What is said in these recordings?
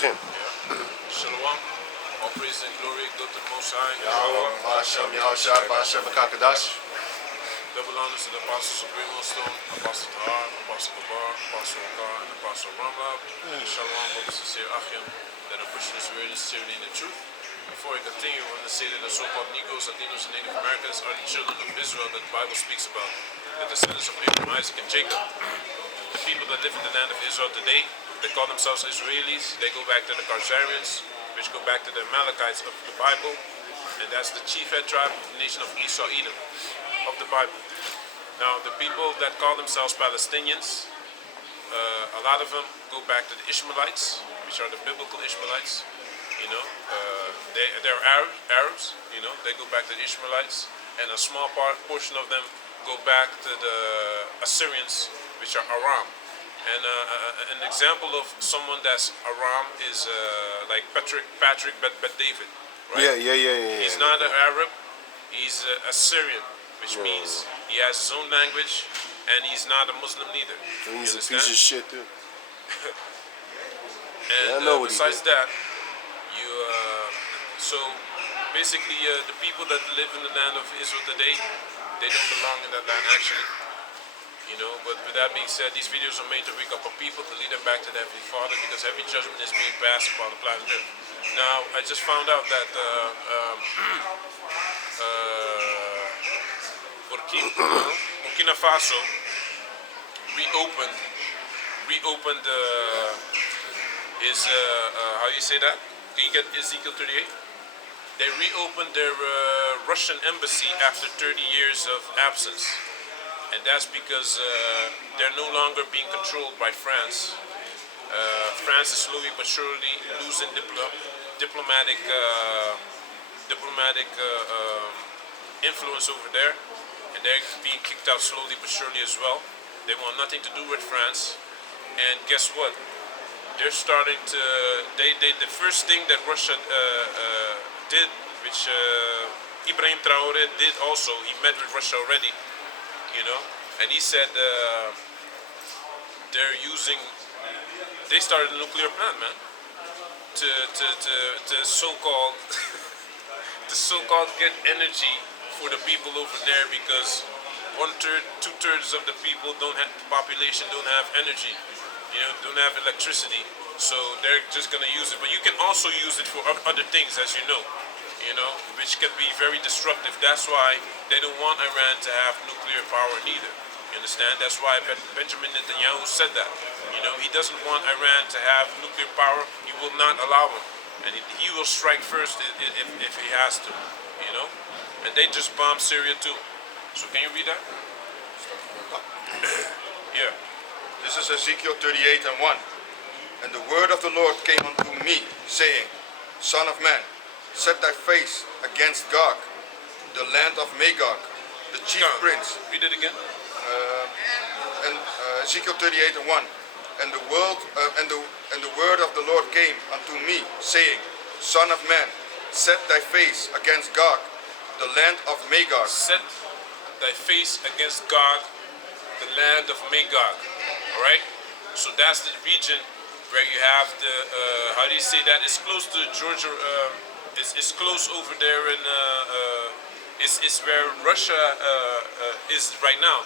begin. Shalom. All praise and glory go to the Most High. Double honors to the Apostles of Stone, Apostle Tahar, Apostle Kabar, Apostle Akar, and Apostle Ramlab. Shalom, brothers and sincere Achim, that are pushing this word sincerely in the truth. Before I continue, I want to say that the so-called Negroes, Latinos, and Native Americans are the children of Israel that the Bible speaks about, the descendants of Abraham, Isaac, and Jacob. The people that live in the land of Israel today, they call themselves Israelis. They go back to the Khazarians, which go back to the Amalekites of the Bible, and that's the chief head tribe of the nation of Esau, Edom, of the Bible. Now, the people that call themselves Palestinians, a lot of them go back to the Ishmaelites, which are the biblical Ishmaelites. They're Arabs. They go back to the Ishmaelites, and a small portion of them go back to the Assyrians, which are Aram. And an example of someone that's Aram is like Patrick but David, right? Yeah. He's not an Arab. He's Assyrian, which means he has his own language, and he's not a Muslim neither. And he's a piece of shit too. And besides that, so basically the people that live in the land of Israel today, they don't belong in that land actually. But with that being said, these videos are made to wake up a people, to lead them back to the Heavenly Father, because heavy judgment is being passed upon the planet Earth. Now, I just found out that Burkina Faso reopened how do you say that? Can you get Ezekiel 38? They reopened their Russian embassy after 30 years of absence. And that's because they're no longer being controlled by France. France is slowly but surely losing diplomatic influence over there, and they're being kicked out slowly but surely as well. They want nothing to do with France, and guess what? They're starting to. The first thing that Russia did, which Ibrahim Traore did also, he met with Russia already. And he said they started a nuclear plant, man, to so-called get energy for the people over there, because 1/3, 2/3 of the people the population don't have energy, don't have electricity, so they're just gonna use it. But you can also use it for other things, as you know, which can be very destructive. That's why they don't want Iran to have nuclear power neither. You understand? That's why Benjamin Netanyahu said that. He doesn't want Iran to have nuclear power. He will not allow him. And he will strike first if he has to. And they just bombed Syria too. So can you read that? Yeah. This is Ezekiel 38:1. And the word of the Lord came unto me, saying, Son of man, set thy face against Gog, the land of Magog, the chief prince. Read it again. Ezekiel 38:1. And the word of the Lord came unto me, saying, Son of man, set thy face against Gog, the land of Magog. Set thy face against Gog, the land of Magog. All right. So that's the region where you have the how do you say that? It's close to Georgia. It's close over there in. It's where Russia is right now,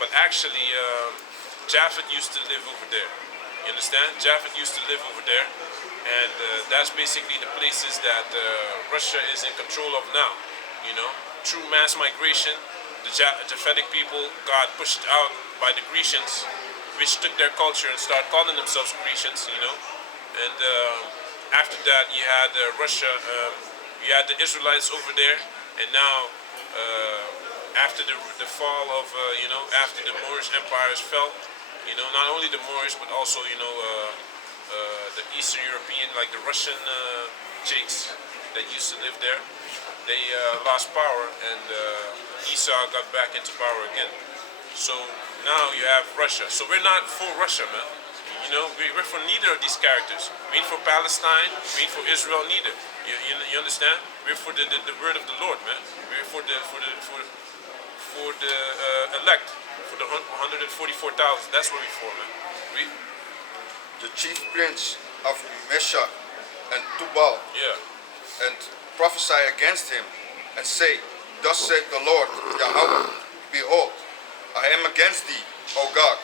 But actually, Japheth used to live over there. You understand? Japheth used to live over there, and that's basically the places that Russia is in control of now. Through mass migration, the Japhetic people got pushed out by the Grecians, which took their culture and started calling themselves Grecians. And after that, you had Russia. You had the Israelites over there. And now, after the fall of, after the Moorish empires fell, not only the Moorish, but also, the Eastern European, like the Russian Jakes that used to live there, they lost power, and Esau got back into power again. So now you have Russia. So we're not for Russia, man. We're for neither of these characters. We ain't for Palestine, we ain't for Israel neither. You understand? We're for the word of the Lord, man. We're for the elect, for the 144,000. That's what we're for, man. The chief prince of Meshach and Tubal, Yeah. and prophesy against him, and say, Thus saith the Lord Yahweh, Behold, I am against thee, O Gog,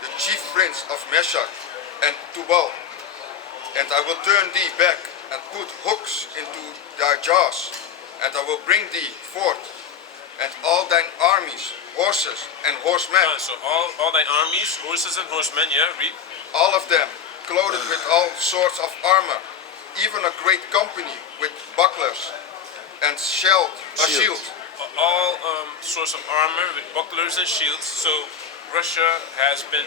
the chief prince of Meshach and Tubal, and I will turn thee back and put hooks into thy jaws, and I will bring thee forth, and all thine armies, horses and horsemen, So all thy armies, horses and horsemen, yeah, read. all of them clothed with all sorts of armor, even a great company with bucklers and shield. All sorts of armor with bucklers and shields. So Russia has been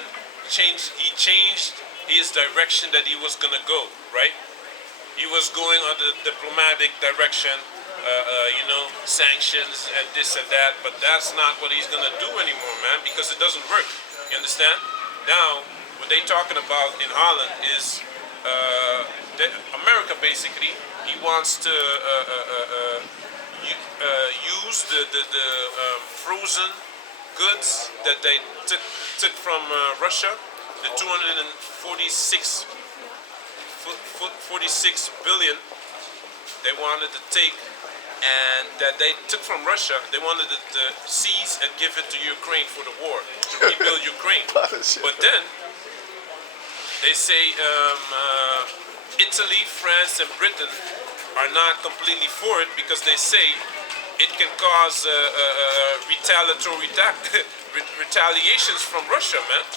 changed. He changed his direction that he was gonna go. Right? He was going on the diplomatic direction. Sanctions and this and that. But that's not what he's gonna do anymore, man. Because it doesn't work. You understand? Now, what they talking about in Holland is America basically. He wants to use the frozen goods that they took from Russia, the 246 billion they wanted to take, and that they took from Russia, they wanted to seize and give it to Ukraine for the war, to rebuild Ukraine. But then they say Italy, France, and Britain are not completely for it because they say it can cause retaliatory retaliations from Russia, man.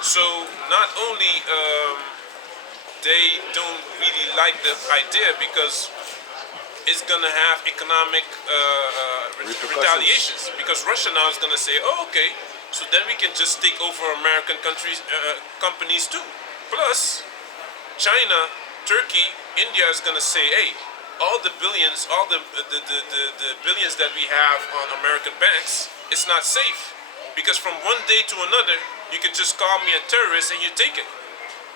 So not only they don't really like the idea because it's gonna have economic retaliations, because Russia now is gonna say, oh, okay, so then we can just take over American companies too. Plus, China, Turkey, India is gonna say, hey, all the billions, all the billions that we have on American banks, it's not safe. Because from one day to another, you can just call me a terrorist and you take it.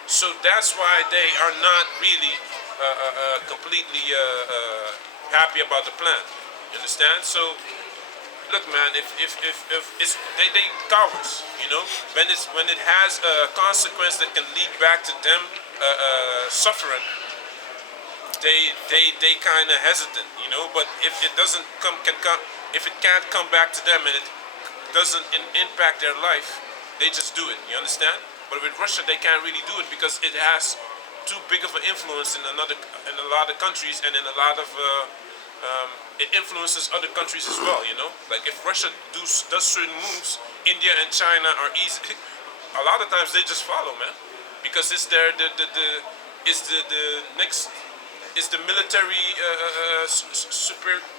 So that's why they are not really completely happy about the plan. You understand? So, look, man, if it's they cowards, when it has a consequence that can lead back to them suffering, they kind of hesitant, But if it doesn't if it can't come back to them and it doesn't impact their life, they just do it. You understand? But with Russia, they can't really do it because it has too big of an influence in a lot of countries, and in a lot of it influences other countries as well. Like if Russia does certain moves, India and China are easy. A lot of times they just follow, man, because it's the next. Is the military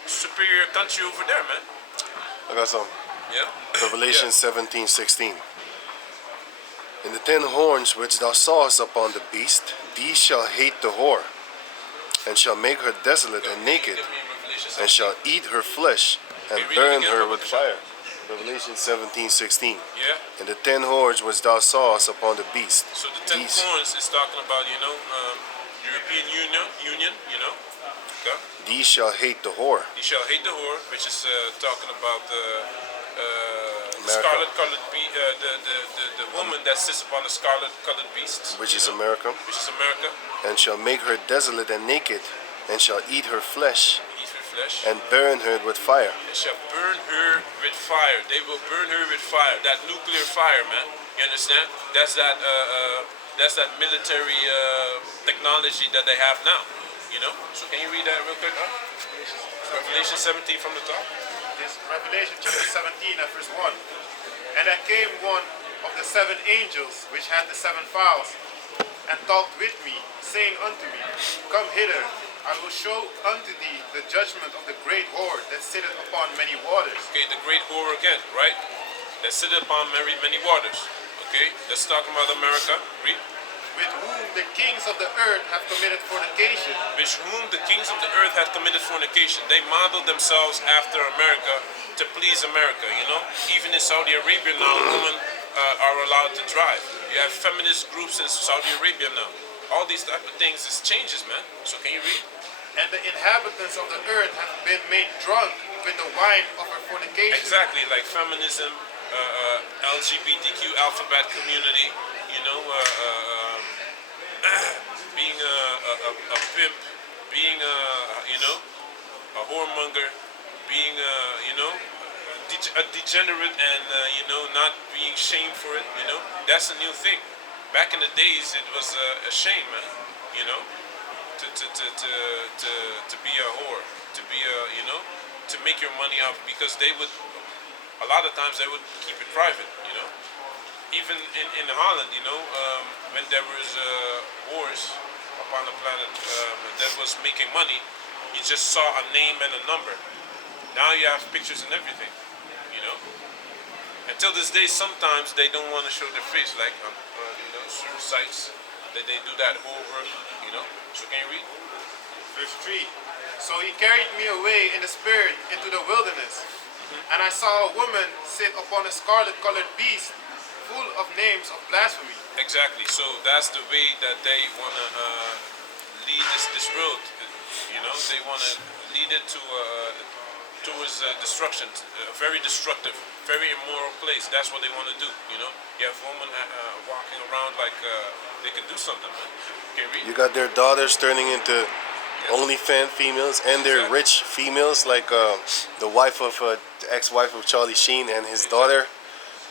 superior country over there, man. I got some. Yeah. Revelation Yeah. 17:16. In the 10 horns which thou sawest upon the beast, these shall hate the whore, and shall make her desolate and naked, and shall eat her flesh, and Okay, read it burn again, her Robert. with fire. Revelation 17:16. Yeah. And the 10 horns which thou sawest upon the beast, So the 10 these, horns is talking about, European Union, Okay. these shall hate the whore. You shall hate the whore, which is talking about the America. scarlet-colored the woman that sits upon the scarlet-colored beast, Which is America. which is America. And shall make her desolate and naked, and shall eat her flesh, Eat her flesh. and burn her with fire. They shall burn her with fire. They will burn her with fire. That nuclear fire, man. You understand? That's that military technology that they have now. So can you read that real quick? Revelation 17 from the top. This Revelation chapter 17 and verse 1. And there came one of the 7 angels which had the 7 vials, and talked with me, saying unto me, Come hither, I will show unto thee the judgment of the great whore that sitteth upon many waters. Okay, the great whore again, right? That sitteth upon many waters. Okay, let's talk about America. Read. With whom the kings of the earth have committed fornication, With whom the kings of the earth have committed fornication. They modeled themselves after America to please America, Even in Saudi Arabia now, women are allowed to drive. You have feminist groups in Saudi Arabia now. All these type of things is changes, man. So can you read? and the inhabitants of the earth have been made drunk with the wine of her fornication. Exactly, like feminism, LGBTQ alphabet community, being a pimp, being a whoremonger, being a degenerate, and not being shamed for it. That's a new thing. Back in the days, it was a shame, man. To be a whore, to be to make your money off, because they would, a lot of times they would keep it private. Even in Holland, when there was wars upon the planet that was making money, you just saw a name and a number. Now you have pictures and everything. Until this day, sometimes they don't want to show their face, like on certain sites that they do that whole work. So can you read? Verse 3. So he carried me away in the spirit into the wilderness, and I saw a woman sit upon a scarlet-colored beast, full of names of blasphemy. Exactly. So that's the way that they want to lead this world. They want to lead it towards destruction, a very destructive, very immoral place. That's what they want to do. You have women walking around like they can do something, man. Can you read? You got their daughters turning into OnlyFans females, and their rich females, like the wife of the ex-wife of Charlie Sheen and his daughter.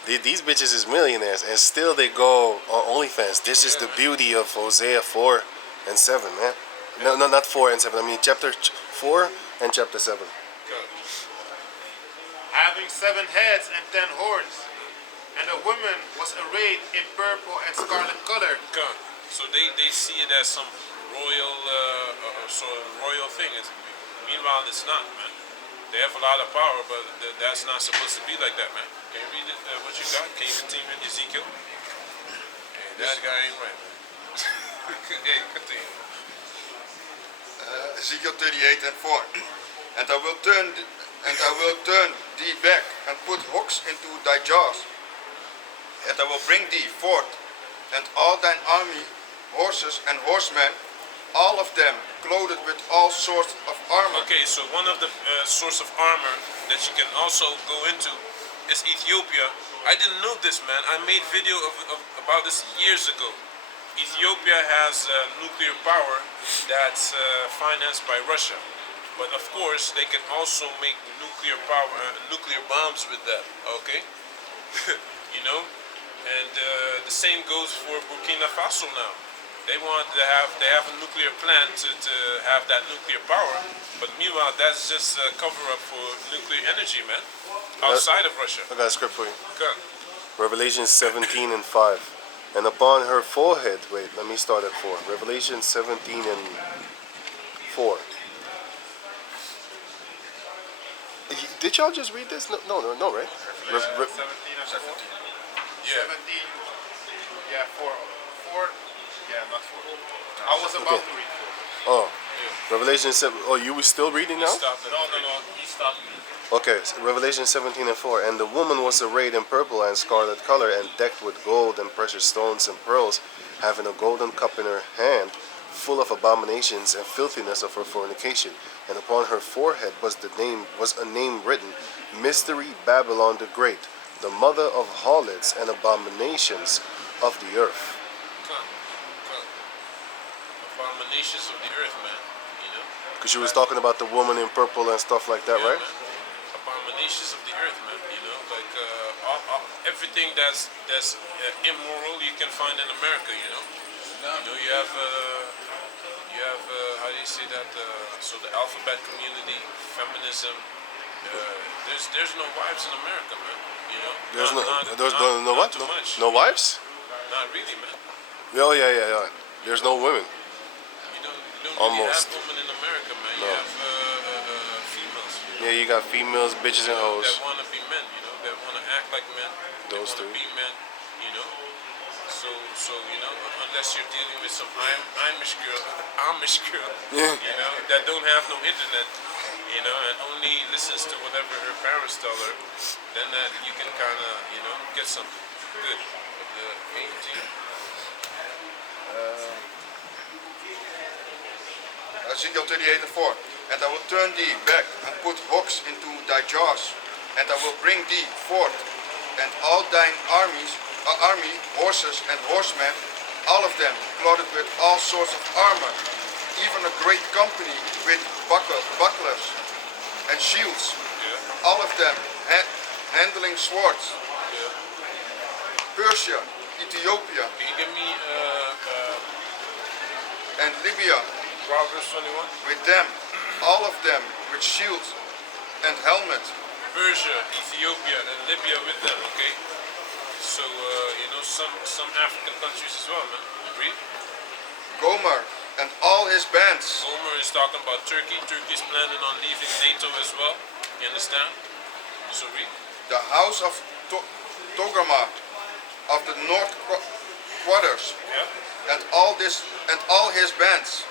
These bitches is millionaires, and still they go on OnlyFans. This is the beauty of Hosea 4 and 7, man. No, not 4 and 7. I mean chapter 4 and chapter 7. Having 7 heads and 10 horns, and the woman was arrayed in purple and scarlet color. So they see it as some royal royal thing. Meanwhile, it's not, man. They have a lot of power, but that's not supposed to be like that, man. Can you read it, what you got? Can you continue in Ezekiel? Hey, that guy ain't right, man. Hey, continue. Ezekiel 38 and 4. And I will turn thee back and put hooks into thy jaws. And I will bring thee forth, and all thine army, horses and horsemen, all of them clothed with all sorts of armor. Okay, so one of the source of armor that you can also go into is Ethiopia. I didn't know this, man. I made video about this years ago. Ethiopia has nuclear power that's financed by Russia. But of course, they can also make nuclear bombs with that, okay? And the same goes for Burkina Faso now. They have a nuclear plant to have that nuclear power, but meanwhile, that's just a cover up for nuclear energy, man, outside of Russia. I got a script for you. Okay. Revelation 17 and 5. And upon her forehead, wait, let me start at 4. Revelation 17 and 4. Did y'all just read this? No, right? 17 and 4. 17, yeah, 4. 4, yeah, not 4. I was about to read 4. Oh, Revelation 7. Oh, you were still reading now? No, he stopped me. Okay, so Revelation 17 and 4. And the woman was arrayed in purple and scarlet color, and decked with gold and precious stones and pearls, having a golden cup in her hand, full of abominations and filthiness of her fornication. And upon her forehead was a name written, Mystery Babylon the Great, the mother of harlots and abominations of the earth. Abominations of the earth, man. Because she was talking about the woman in purple and stuff like that, right? Man. Abominations of the earth, man. Like everything that's immoral you can find in America. You have how do you say that? So the alphabet community, feminism. There's no wives in America, man. There's no not what? too much. No wives? Not really, man. Oh yeah. There's no women. You don't Almost. really have women in America, man. No. You have females. Yeah, you got females, bitches, and hoes. That want to be men, that want to act like men. Those They two. want to be men, So unless you're dealing with some Amish girl, Yeah. that don't have no internet, and only listens to whatever her parents tell her, then you can kind of, get something good. Ezekiel 38 and 4. And I will turn thee back and put hooks into thy jaws, and I will bring thee forth, and all thine army, horses and horsemen, all of them clothed with all sorts of armor, even a great company with bucklers and shields, Yeah. all of them handling swords. Yeah. Persia, Ethiopia, Can you give me and Libya Proverbs 21? with them, all of them with shields and helmet. Persia, Ethiopia, and Libya with them, okay? So, you know, some African countries as well, man. Read. Gomer and all his bands. Gomer is talking about Turkey. Turkey's planning on leaving NATO as well. You understand? So read. The house of Togarmah of the north quarters, Yeah. and all his bands,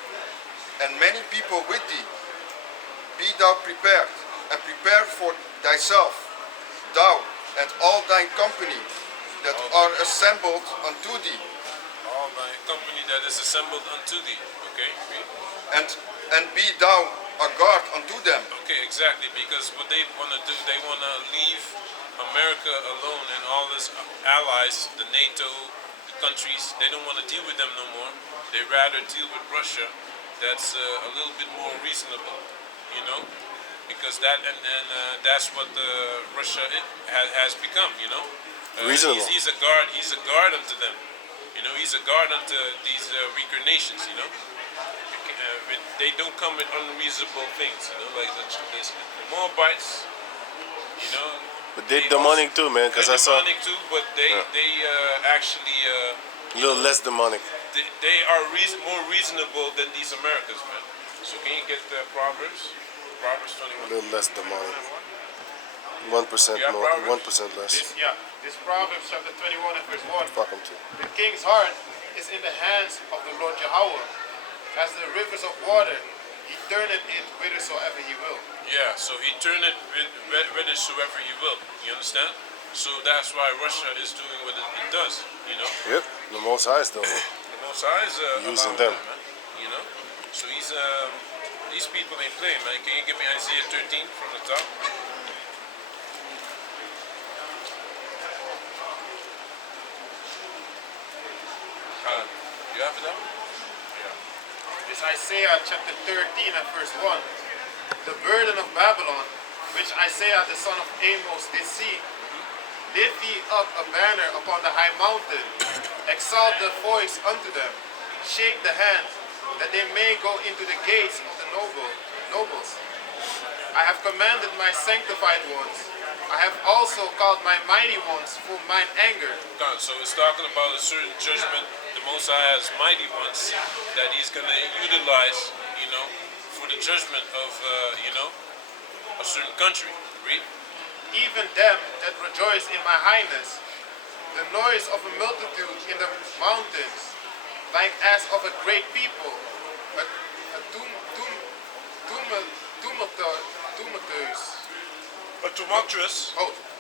and many people with thee. Be thou prepared, and prepare for thyself, thou and all thy company that are assembled unto thee, All thy company that is assembled unto thee. Okay? Read. and be thou a guard unto them. Okay, exactly. Because what they want to do, they want to leave America alone and all its allies, the NATO, the countries. They don't want to deal with them no more. They rather deal with Russia. That's a little bit more reasonable, you know, because that's what Russia has become, you know. Reasonable. He's a guard. He's a guard unto them. You know, he's a guard unto these weaker nations. You know, they don't come with unreasonable things. You know, like the Moabites. You know. But they're they demonic also- too, man. Because I they're saw demonic too, but they actually a little less demonic. they are more reasonable than these Americans, man. So can you get Proverbs? Proverbs A 21. little less demonic. 1% Yeah, more. Proverbs. 1% less. This Proverbs chapter 21 and verse 1. Fuck them too. The king's heart is in the hands of the Lord Jehovah. As the rivers of water, he turneth it whithersoever he will. Yeah, so he turned it whithersoever he will. You understand? So that's why Russia is doing what it does. You know, Yep. The Most High is doing it. the Most High is Using allowing them. man. You know, so these people ain't playing, man. Can you give me Isaiah 13 from the top? You have it up? Yeah. It's Isaiah chapter 13 and verse 1. The burden of Babylon, which Isaiah the son of Amos did see, lift ye up a banner upon the high mountain, exalt the voice unto them, shake the hand, that they may go into the gates of the nobles. I have commanded my sanctified ones. I have also called my mighty ones for mine anger. So it's talking about a certain judgment. The Most High has mighty ones that He's going to utilize, you know, for the judgment of, you know, a certain country. Read. Even them that rejoice in my highness, the noise of a multitude in the mountains, like as of a great people, a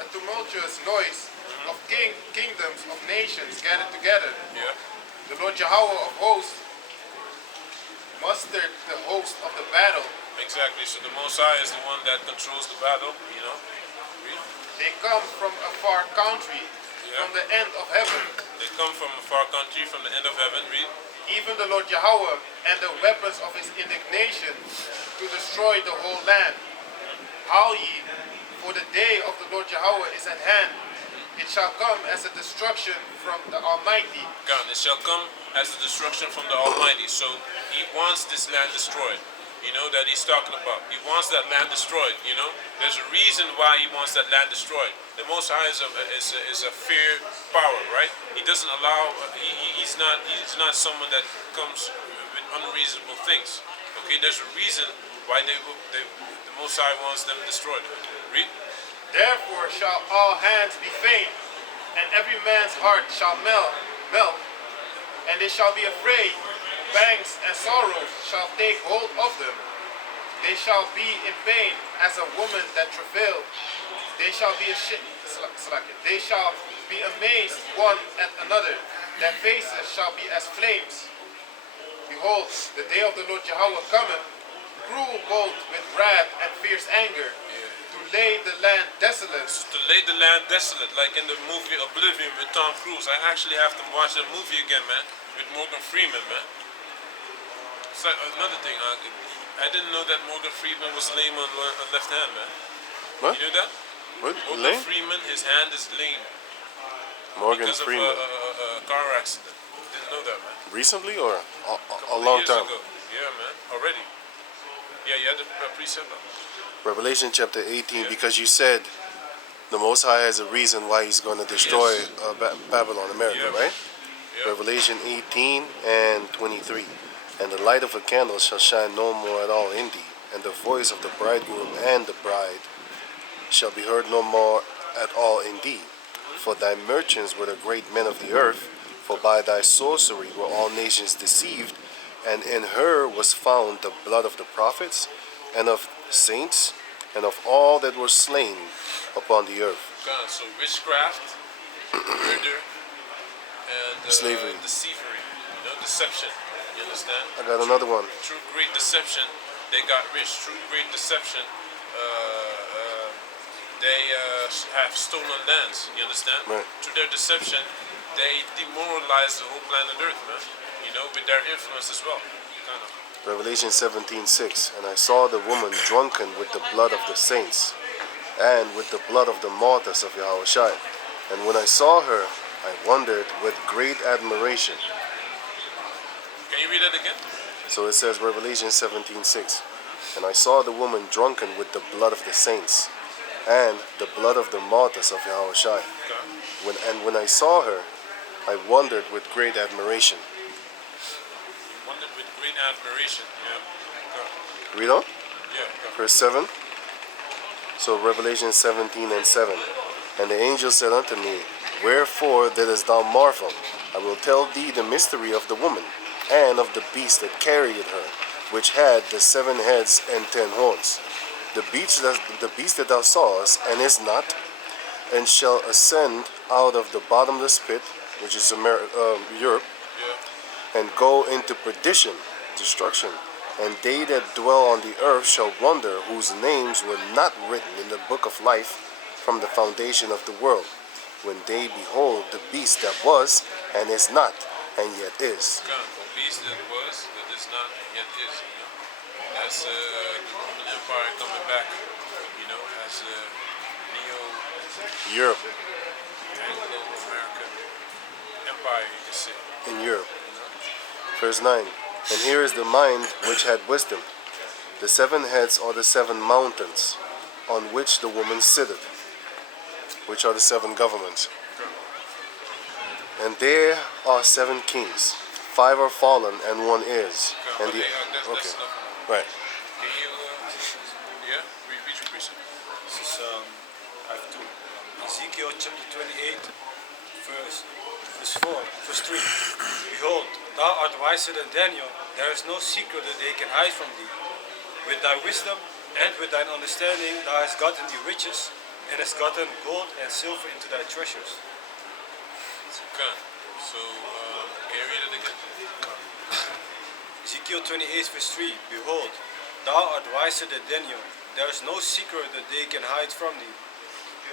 tumultuous noise of kingdoms of nations gathered together. Yeah. The Lord Jehovah of hosts mustered the host of the battle. Exactly. So the Most High is the one that controls the battle, you know. Read. They come from a far country, Yeah. from the end of heaven. They come from a far country, from the end of heaven. Read. Even the Lord Jehovah and the weapons of his indignation to destroy the whole land. Howl ye, for the day of the Lord Jehovah is at hand. It shall come as a destruction from the Almighty. God, it shall come as a destruction from the Almighty. So He wants this land destroyed. You know, that He's talking about. He wants that land destroyed, you know. There's a reason why He wants that land destroyed. The Most High is a fair power, right? He doesn't allow, he's not someone that comes with unreasonable things. Okay, there's a reason why the Most High wants them destroyed. Read. Therefore shall all hands be faint, and every man's heart shall melt, and they shall be afraid. Pangs and sorrows shall take hold of them. They shall be in pain as a woman that travailed. They shall be They shall be amazed one at another. Their faces shall be as flames. Behold, the day of the Lord Jehovah cometh, cruel both with wrath and fierce anger, to lay the land desolate. To lay the land desolate, like in the movie Oblivion with Tom Cruise. I actually have to watch that movie again, man. with Morgan Freeman, man. It's like another thing. I didn't know that Morgan Freeman was lame on left hand, man. What? You knew that? What? Morgan Lane? Freeman, his hand is lame Morgan because Freeman. of a car accident. Didn't know that, man. Recently or a Couple of long years time? ago. Yeah, man. Already. Yeah, you had a precept on. Revelation chapter 18, Yeah. because you said the Most High has a reason why He's going to destroy Yes. Babylon, America, Yeah. right? Yeah. Revelation 18 and 23. And the light of a candle shall shine no more at all in thee, and the voice of the bridegroom and the bride shall be heard no more at all in thee. For thy merchants were the great men of the earth, for by thy sorcery were all nations deceived, and in her was found the blood of the prophets, and of saints, and of all that were slain upon the earth. God, so witchcraft, murder, and Slavery. deceivery. Deception. You understand? I got another one. Through great deception, they got rich. Through great deception, they have stolen lands. You understand? Right. Through their deception, they demoralize the whole planet Earth, man. With their influence as well. Kind of. Revelation 17:6. And I saw the woman drunken with the blood of the saints, and with the blood of the martyrs of Yahushua. And when I saw her, I wondered with great admiration. Can you read that again? So it says, Revelation 17:6. And I saw the woman drunken with the blood of the saints, and the blood of the martyrs of Yahushua. Okay. When I saw her, I wondered with great admiration. Wondered with great admiration. Yeah. Okay. Read on. Yeah. Okay. Verse 7. So Revelation 17:7. And the angel said unto me, Wherefore didst thou marvel? I will tell thee the mystery of the woman, and of the beast that carried her, which had the 7 heads and 10 horns. The beast that thou sawest, and is not, and shall ascend out of the bottomless pit, which is Europe, Yeah. and go into perdition, destruction. And they that dwell on the earth shall wonder, whose names were not written in the book of life from the foundation of the world, when they behold the beast that was, and is not, and yet is. God, the beast that was, that is not, and yet is. That's the Roman Empire coming back. As Europe, Anglo-American Empire, you can say. in Europe. Verse 9. And here is the mind which had wisdom. The 7 heads are the 7 mountains, on which the woman sitteth, which are the 7 governments. And there are 7 kings. 5 are fallen, and 1 is. And the That's okay, enough. right. Can you, read your precept. This is, I have two. Ezekiel chapter 28, verse 3. Behold, thou art wiser than Daniel. There is no secret that they can hide from thee. With thy wisdom and with thine understanding thou hast gotten thee riches, and hast gotten gold and silver into thy treasures. Okay. So, can you read it again? Ezekiel 28, verse 3. Behold, thou art wiser than Daniel. There is no secret that they can hide from thee.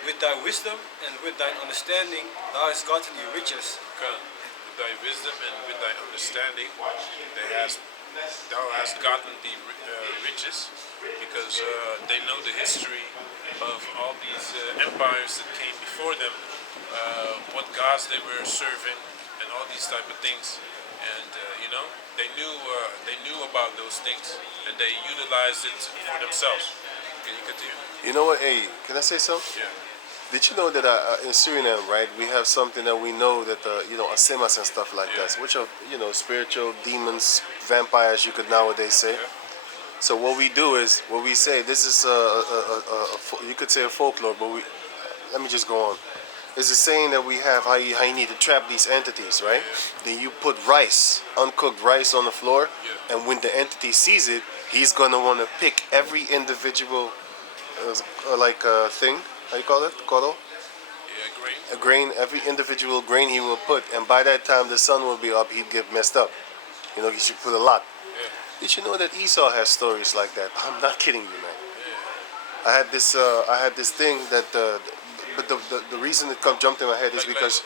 With thy wisdom and with thine understanding thou hast gotten thee riches. Okay. With thy wisdom and with thy understanding, thou hast gotten the riches, because they know the history of all these empires that came before them, what gods they were serving, and all these type of things. And they knew about those things, and they utilized it for themselves. Can you continue? You know what? Hey, can I say something? Yeah. Did you know that in Suriname, right, we have something that we know that, asemas and stuff like Yeah. that, which are, spiritual demons, vampires, you could nowadays say. Yeah. So what we do is, what we say, this is you could say a folklore, but let me just go on. It's a saying that we have, how you need to trap these entities, right? Then you put rice, uncooked rice on the floor, and when the entity sees it, he's gonna want to pick every individual, thing, how you call it? Koro? Yeah, great. A grain, every individual grain he will put, and by that time the sun will be up, he'd get messed up. He should put a lot. Yeah. Did you know that Esau has stories like that? I'm not kidding you, man. Yeah. I had this thing that, but the reason it jumped in my head is because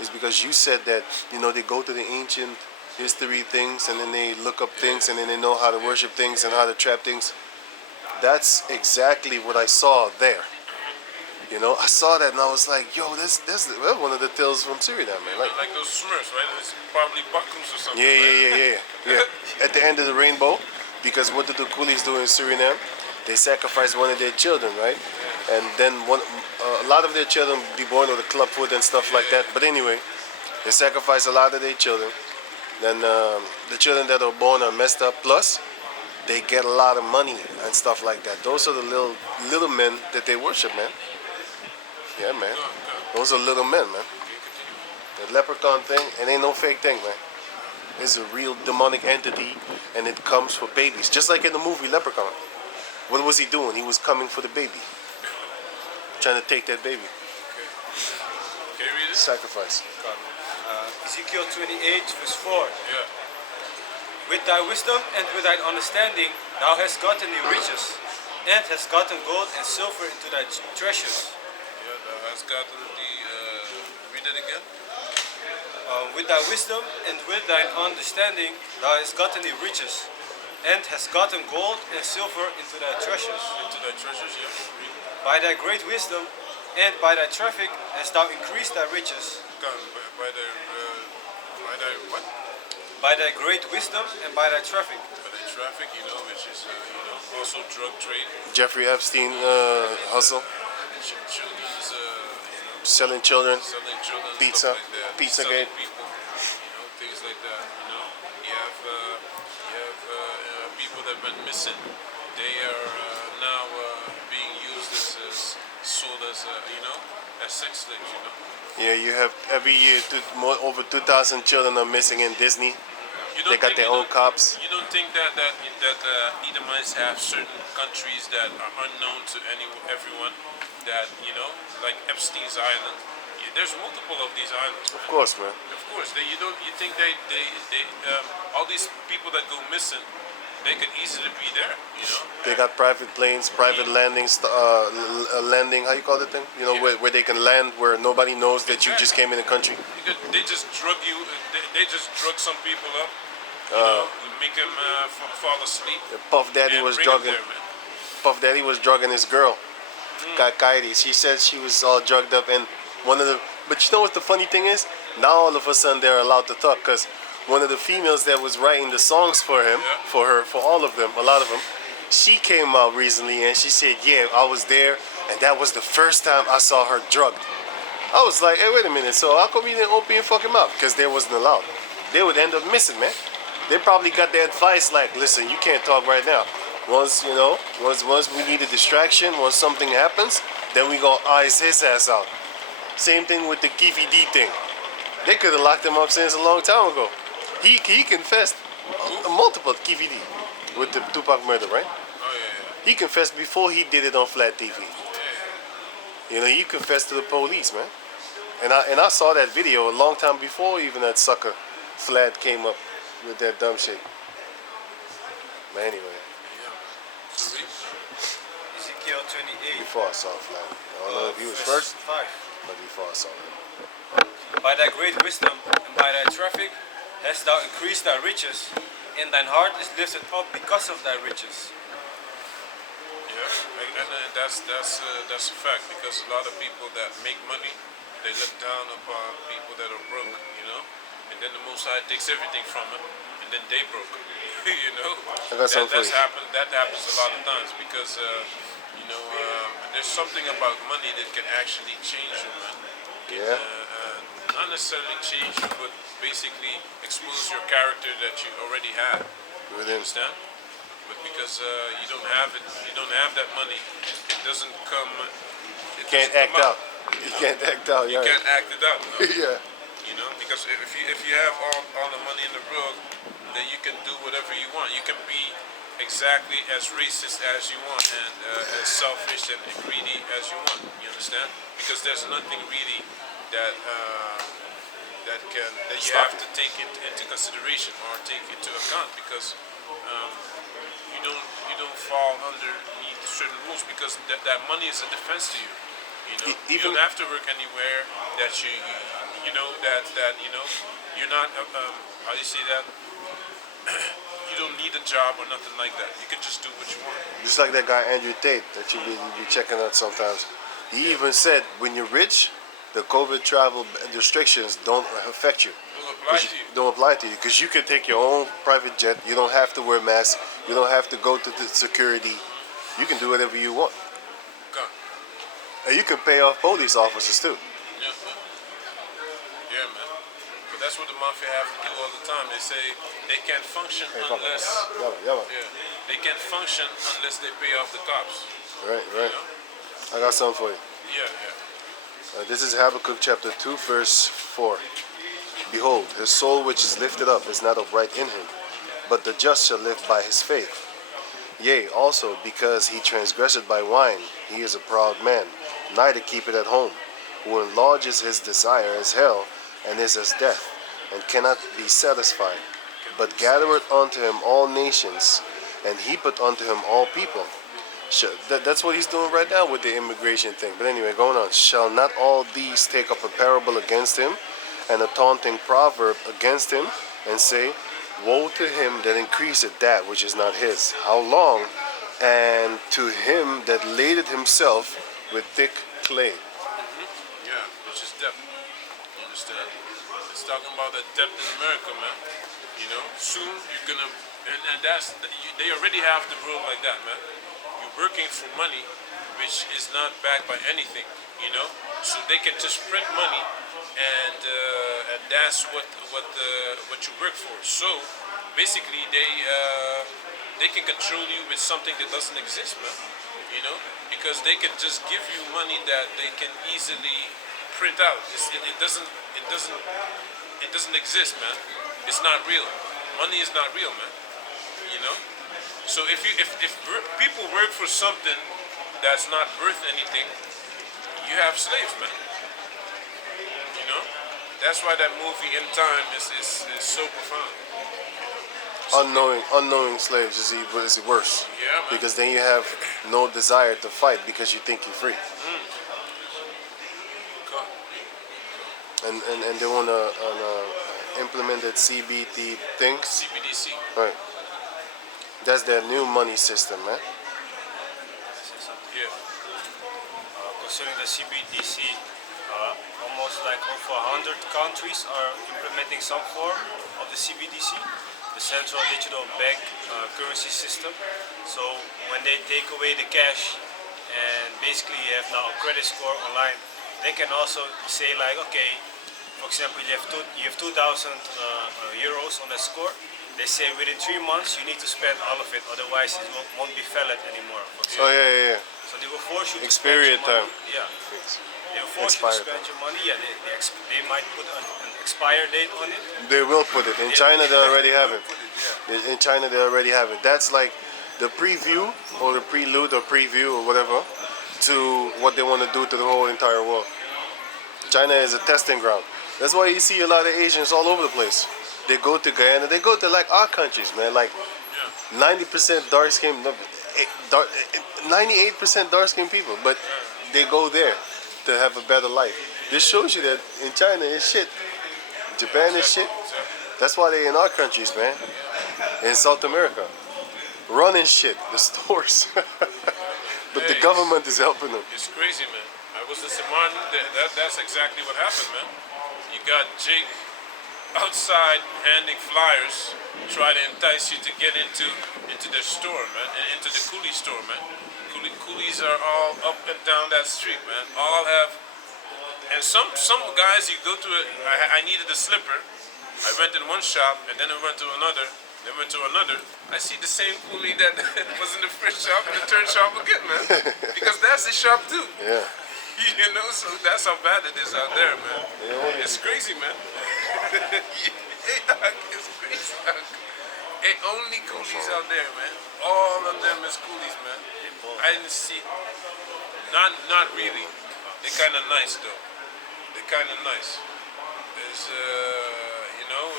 is because you said that, they go to the ancient history things and then they look up things and then they know how to worship things and how to trap things. That's exactly what I saw there. I saw that and I was like, yo, that's one of the tales from Suriname, man. Like those Smurfs, right? It's probably Bakums or something. Yeah. At the end of the rainbow, because what do the coolies do in Suriname? They sacrifice one of their children, right? And then a lot of their children be born with a clubfoot and stuff like that. But anyway, they sacrifice a lot of their children. Then the children that are born are messed up. Plus, they get a lot of money and stuff like that. Those are the little men that they worship, man. Yeah, man. Those are little men, man. The leprechaun thing, it ain't no fake thing, man. It's a real demonic entity, and it comes for babies. Just like in the movie Leprechaun. What was he doing? He was coming for the baby. Trying to take that baby. Can you read it? Sacrifice. Ezekiel 28, verse 4. Yeah. With thy wisdom and with thine understanding thou hast gotten the riches, and hast gotten gold and silver into thy treasures. Yeah, thou hast gotten the... read it again. With thy wisdom and with thine understanding thou hast gotten the riches, and hast gotten gold and silver into thy treasures. Into thy treasures, yeah. Read. By thy great wisdom and by thy traffic hast thou increased thy riches. By thy what? By thy great wisdom and by thy traffic. By thy traffic, which is, also drug trade. Jeffrey Epstein hustle. Children's, selling children. Selling children, Pizza. stuff like that. Pizzagate. Selling people, things like that, You have people that went missing. They are now being used as sold as, as sex slaves, Yeah, you have every year over 2,000 children are missing in Disney. They got their own cops. You don't think that Edomites have certain countries that are unknown to everyone? That like Epstein's Island. There's multiple of these islands. Of course, man. Of course, you think they all these people that go missing, they could easily be there. They got private planes, private landings, landing. How you call that thing? Where they can land, where nobody knows that you just came in the country. Because they just drug you. They just drug some people up. Make them fall asleep. Puff Daddy was drugging. Puff Daddy was drugging his girl, Kairi. She said she was all drugged up, and but you know what the funny thing is? Now all of a sudden they're allowed to talk, because one of the females that was writing the songs for him, for her, for all of them, a lot of them, she came out recently and she said, yeah, I was there, and that was the first time I saw her drugged. I was like, hey, wait a minute, so how come you didn't open your fucking mouth? Because they wasn't allowed. They would end up missing, man. They probably got their advice like, listen, you can't talk right now. Once we need a distraction, once something happens, then we gonna ice his ass out. Same thing with the Kifi D thing. They could have locked him up since a long time ago. He confessed multiple Kifi D with the Tupac murder, right? Oh yeah. He confessed before he did it on Flat TV. He confessed to the police, man. And I saw that video a long time before even that sucker Flat came up with that dumb shit. But anyway. Ezekiel 28. Before I saw Flat. I don't know if he was first, 5. but before I saw him. By thy great wisdom and by thy traffic hast thou increased thy riches, and thine heart is lifted up because of thy riches. Yeah, and that's a fact, because a lot of people that make money, they look down upon people that are broke, and then the Most High takes everything from them, and then they broke, That happens a lot of times, because there's something about money that can actually change you, man. Not necessarily change you, but basically expose your character that you already had. You understand? But because you don't have it, you don't have that money, it doesn't come. You can't act out. You can't act out. You can't act it out. No? Yeah. Because if you have all the money in the world, then you can do whatever you want. You can be exactly as racist as you want, and as selfish and greedy as you want. You understand? Because there's nothing really that you have to take into consideration or take into account, because you don't fall underneath certain rules, because that money is a defense to you. You don't have to work anywhere that you you know, that you know, you're not how do you say that? You don't need a job or nothing like that. You can just do what you want. Just like that guy Andrew Tate that you be checking out sometimes. He even said when you're rich, the COVID travel restrictions don't affect you. Don't apply to you. Don't apply to you because you can take your own private jet. You don't have to wear masks. You don't have to go to the security. You can do whatever you want. Okay. And you can pay off police officers too. Yeah, man. Yeah, man. But that's what the mafia have to do all the time. They say they can't function unless they can't function unless they pay off the cops. Right, right. You know? I got something for you. Yeah, yeah. This is Habakkuk chapter 2, verse 4. Behold, his soul which is lifted up is not upright in him, but the just shall live by his faith. Yea, also because he transgressed by wine, he is a proud man, neither keepeth at home, who enlarges his desire as hell, and is as death, and cannot be satisfied, but gathereth unto him all nations, and heapeth unto him all people. That's what he's doing right now with the immigration thing. But anyway, going on. Shall not all these take up a parable against him, and a taunting proverb against him, and say, Woe to him that increaseth that which is not his. How long? And to him that ladeth himself with thick clay. Yeah, which is depth. You understand? It's talking about the depth in America, man. You know, soon you're gonna, and that's, they already have the world like that, man. You're working for money, which is not backed by anything, you know. So they can just print money, and that's what you work for. So basically, they can control you with something that doesn't exist, man. You know, because they can just give you money that they can easily print out. It doesn't exist, man. It's not real. Money is not real, man. You know. So if people work for something that's not worth anything, you have slaves, man. You know. That's why that movie In Time is so profound. Unknowing slaves is worse. Yeah, man. Because then you have no desire to fight because you think you're free. And they want to implement that CBT thing. CBDC. Right. That's their new money system, man. Yeah. Concerning the CBDC, almost like over 100 countries are implementing some form of the CBDC, the Central Digital Bank Currency System. So when they take away the cash and basically you have now a credit score online, they can also say like, okay, for example, you have 2,000 euros on that score. They say within 3 months you need to spend all of it, otherwise it won't be valid anymore. Oh yeah. So they will force you to Expiry spend your time. money. Yeah. They will force you to spend your money. Yeah, they might put an expire date on it. They will put it. In China they already have it. In China they already have it. That's like the preview or the prelude or preview or whatever to what they want to do to the whole entire world. China is a testing ground. That's why you see a lot of Asians all over the place. They go to Guyana. They go to like our countries, man. Like 90% dark skinned, 98% dark skinned people, but they go there to have a better life. This shows you that in China is shit. Japan is shit. That's why they in our countries, man. In South America, running shit, the stores. But the government is helping them. It's crazy, man. I was in St. Martin. That's exactly what happened, man. You got Jake outside handing flyers, try to entice you to get into their store, man, and into the coolie store, man. Coolies are all up and down that street, man. All have, and some guys you go to it. I needed a slipper. I went in one shop, and then I went to another. Then went to another. I see the same coolie that was in the first shop in the third shop again, man. Because that's the shop too. Yeah. You know, so that's how bad it is out there, man. Yeah. It's crazy, man. It's crazy. Hey, only coolies out there, man. All of them is coolies, man. I didn't see. Not really. They're kind of nice though. They're kind of nice. There's, you know,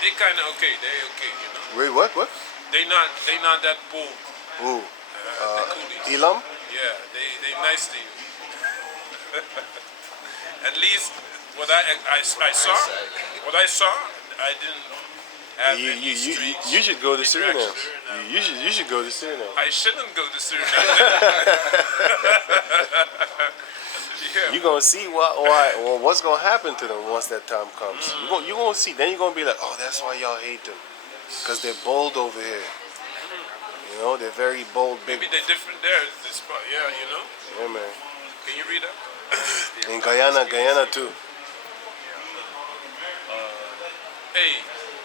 they kind of okay. They okay, you know. Wait, what? They not that bold. Ooh. The coolies. Elam? Yeah, they nice to you. At least what I saw, what I saw, I didn't have any strange You should go to Suriname. interactions. You should go to Suriname. I shouldn't go to Suriname. Yeah. You're gonna see what's gonna happen to them once that time comes. You gonna see. Then you're gonna be like, oh, that's why y'all hate them, cause they're bold over here. You know, they're very bold, big. Maybe they're different there. This part, yeah, you know. Yeah, man. Can you read that? In Guyana too. Hey,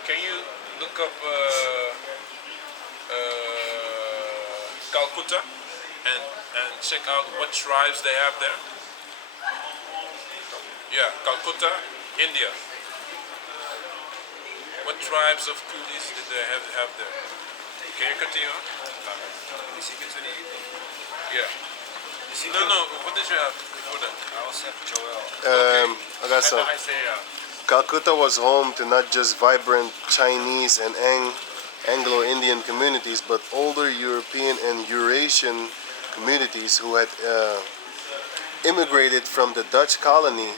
can you look up Calcutta and check out what tribes they have there? Yeah, Calcutta, India. What tribes of coolies did they have there? Can you continue on? Ezekiel 28. Yeah. No, what did you have before that? I also have Joel. I got some. Isaiah. Calcutta was home to not just vibrant Chinese and Anglo-Indian communities, but older European and Eurasian communities who had immigrated from the Dutch colony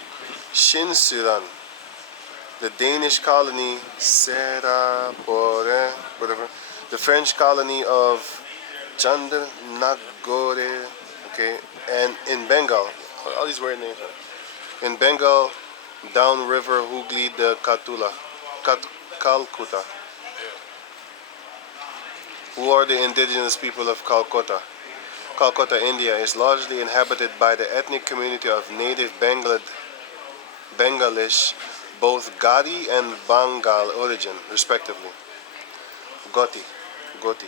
Shinsuran, the Danish colony Serapore, whatever, the French colony of Chandernagore, okay, and in Bengal, all these weird names. In Bengal, downriver Hooghly, the Calcutta. Who are the indigenous people of Calcutta? Calcutta, India, is largely inhabited by the ethnic community of native Bangalish, both Gadi and Bengal origin, respectively. Goti. Okay,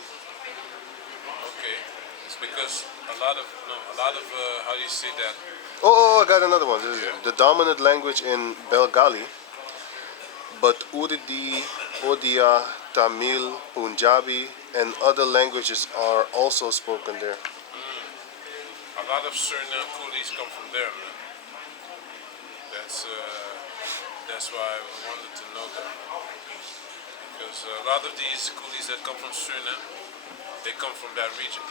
it's because a lot of how do you say that? Oh, I got another one. This is the dominant language in Bengali, but Urdu, Odia, Tamil, Punjabi, and other languages are also spoken there. A lot of Suriname coolies come from there, man. That's why I wanted to know that. Because a lot of these coolies that come from Suriname, they come from that region.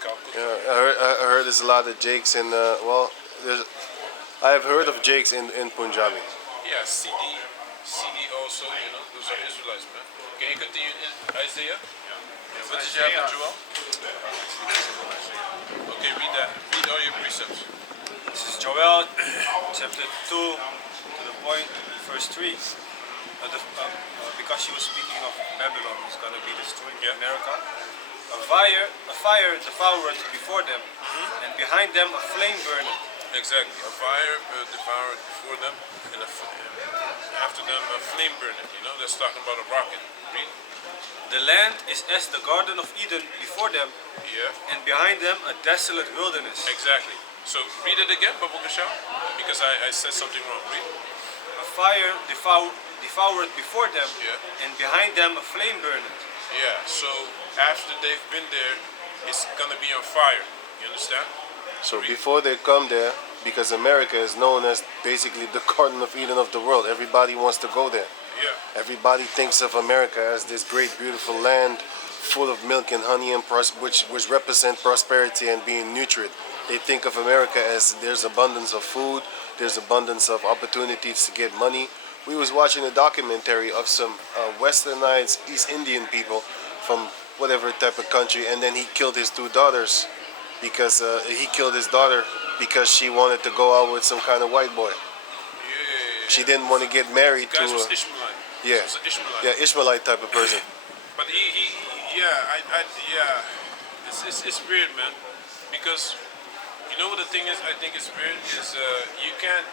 Calcutta. Yeah, I heard there's a lot of Jakes in, I have heard of Jakes in Punjabi. Yeah, CD also, you know, those are Israelites, man. Can you continue in Isaiah? Yeah. What did you have in Joel? Okay, read that. Read all your precepts. This is Joel, chapter 2, to the point, verse 3. Because she was speaking of Babylon, who's going to be destroying America. A fire devoured before them, and behind them a flame burned. Exactly. A fire devoured before them, and after them a flame burned. You know, that's talking about a rocket. Read. The land is as the Garden of Eden before them, Yeah. and behind them a desolate wilderness. Exactly. So read it again, Babu Kasha, because I said something wrong. Read. A fire devoured before them, Yeah. and behind them a flame burned. Yeah. So after they've been there, it's gonna be on fire. You understand? So before they come there, because America is known as basically the Garden of Eden of the world, everybody wants to go there. Yeah. Everybody thinks of America as this great, beautiful land full of milk and honey, and which represent prosperity and being nurtured. They think of America as there's abundance of food, there's abundance of opportunities to get money. We was watching a documentary of some westernized East Indian people from whatever type of country, and then he killed his two daughters because he killed his daughter because she wanted to go out with some kind of white boy. She didn't want to get married Guys to was a Ishmaelite. yeah, Was an Ishmaelite. yeah, Ishmaelite type of person. But it's weird, man, because you know what the thing is. I think it's weird is you can't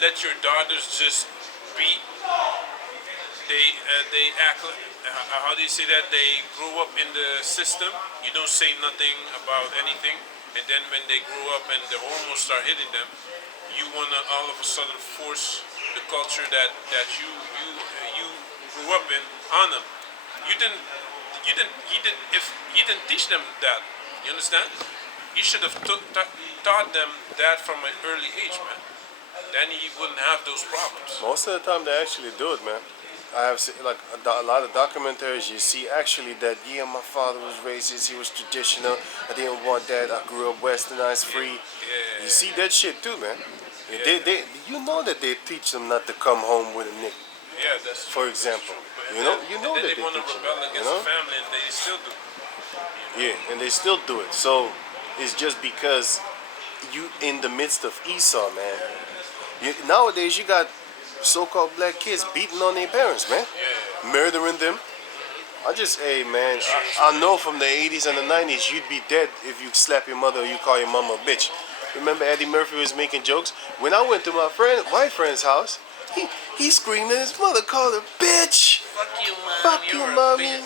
let your daughters just be. They act. How do you say that? They grew up in the system. You don't say nothing about anything, and then when they grow up and the hormones start hitting them, you wanna all of a sudden force the culture that you grew up in on them. You didn't teach them that. You understand? You should have taught them that from an early age, man. Then you wouldn't have those problems. Most of the time they actually do it, man. I have seen like a lot of documentaries. You see actually that yeah, my father was racist. He was traditional. I didn't want that. I grew up westernized, free. You see that shit too, man. You know that they teach them not to come home with a nigga. Yeah, that's For true, example, that's true. you know And that then they they want to teach them, rebel you against know. the family, and they still do. Yeah, and they still do it. So it's just because you in the midst of Esau, man. Nowadays you got so-called black kids beating on their parents, man, murdering them. I just, hey man, I know from the 80s and the 90s you'd be dead if you slap your mother or you call your mama a bitch. Remember Eddie Murphy was making jokes? When I went to my white friend's house, he screamed at his mother, called her bitch. Fuck you, mom. Fuck you, mommy.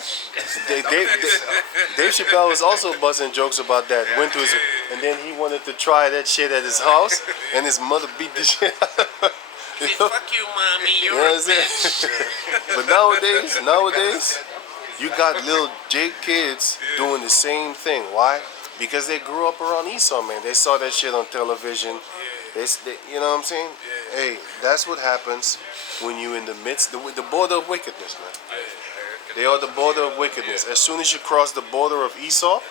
Dave Chappelle was also busting jokes about that. Went to his, and then he wanted to try that shit at his house, and his mother beat the shit out of him. You know? Fuck you, mommy. You You're know a what I'm saying? But nowadays, you got little Jake kids doing the same thing. Why? Because they grew up around Esau, man. They saw that shit on television. You know what I'm saying? Hey, that's what happens when you in the midst, the border of wickedness, man. They are the border of wickedness. As soon as you cross the border of Esau,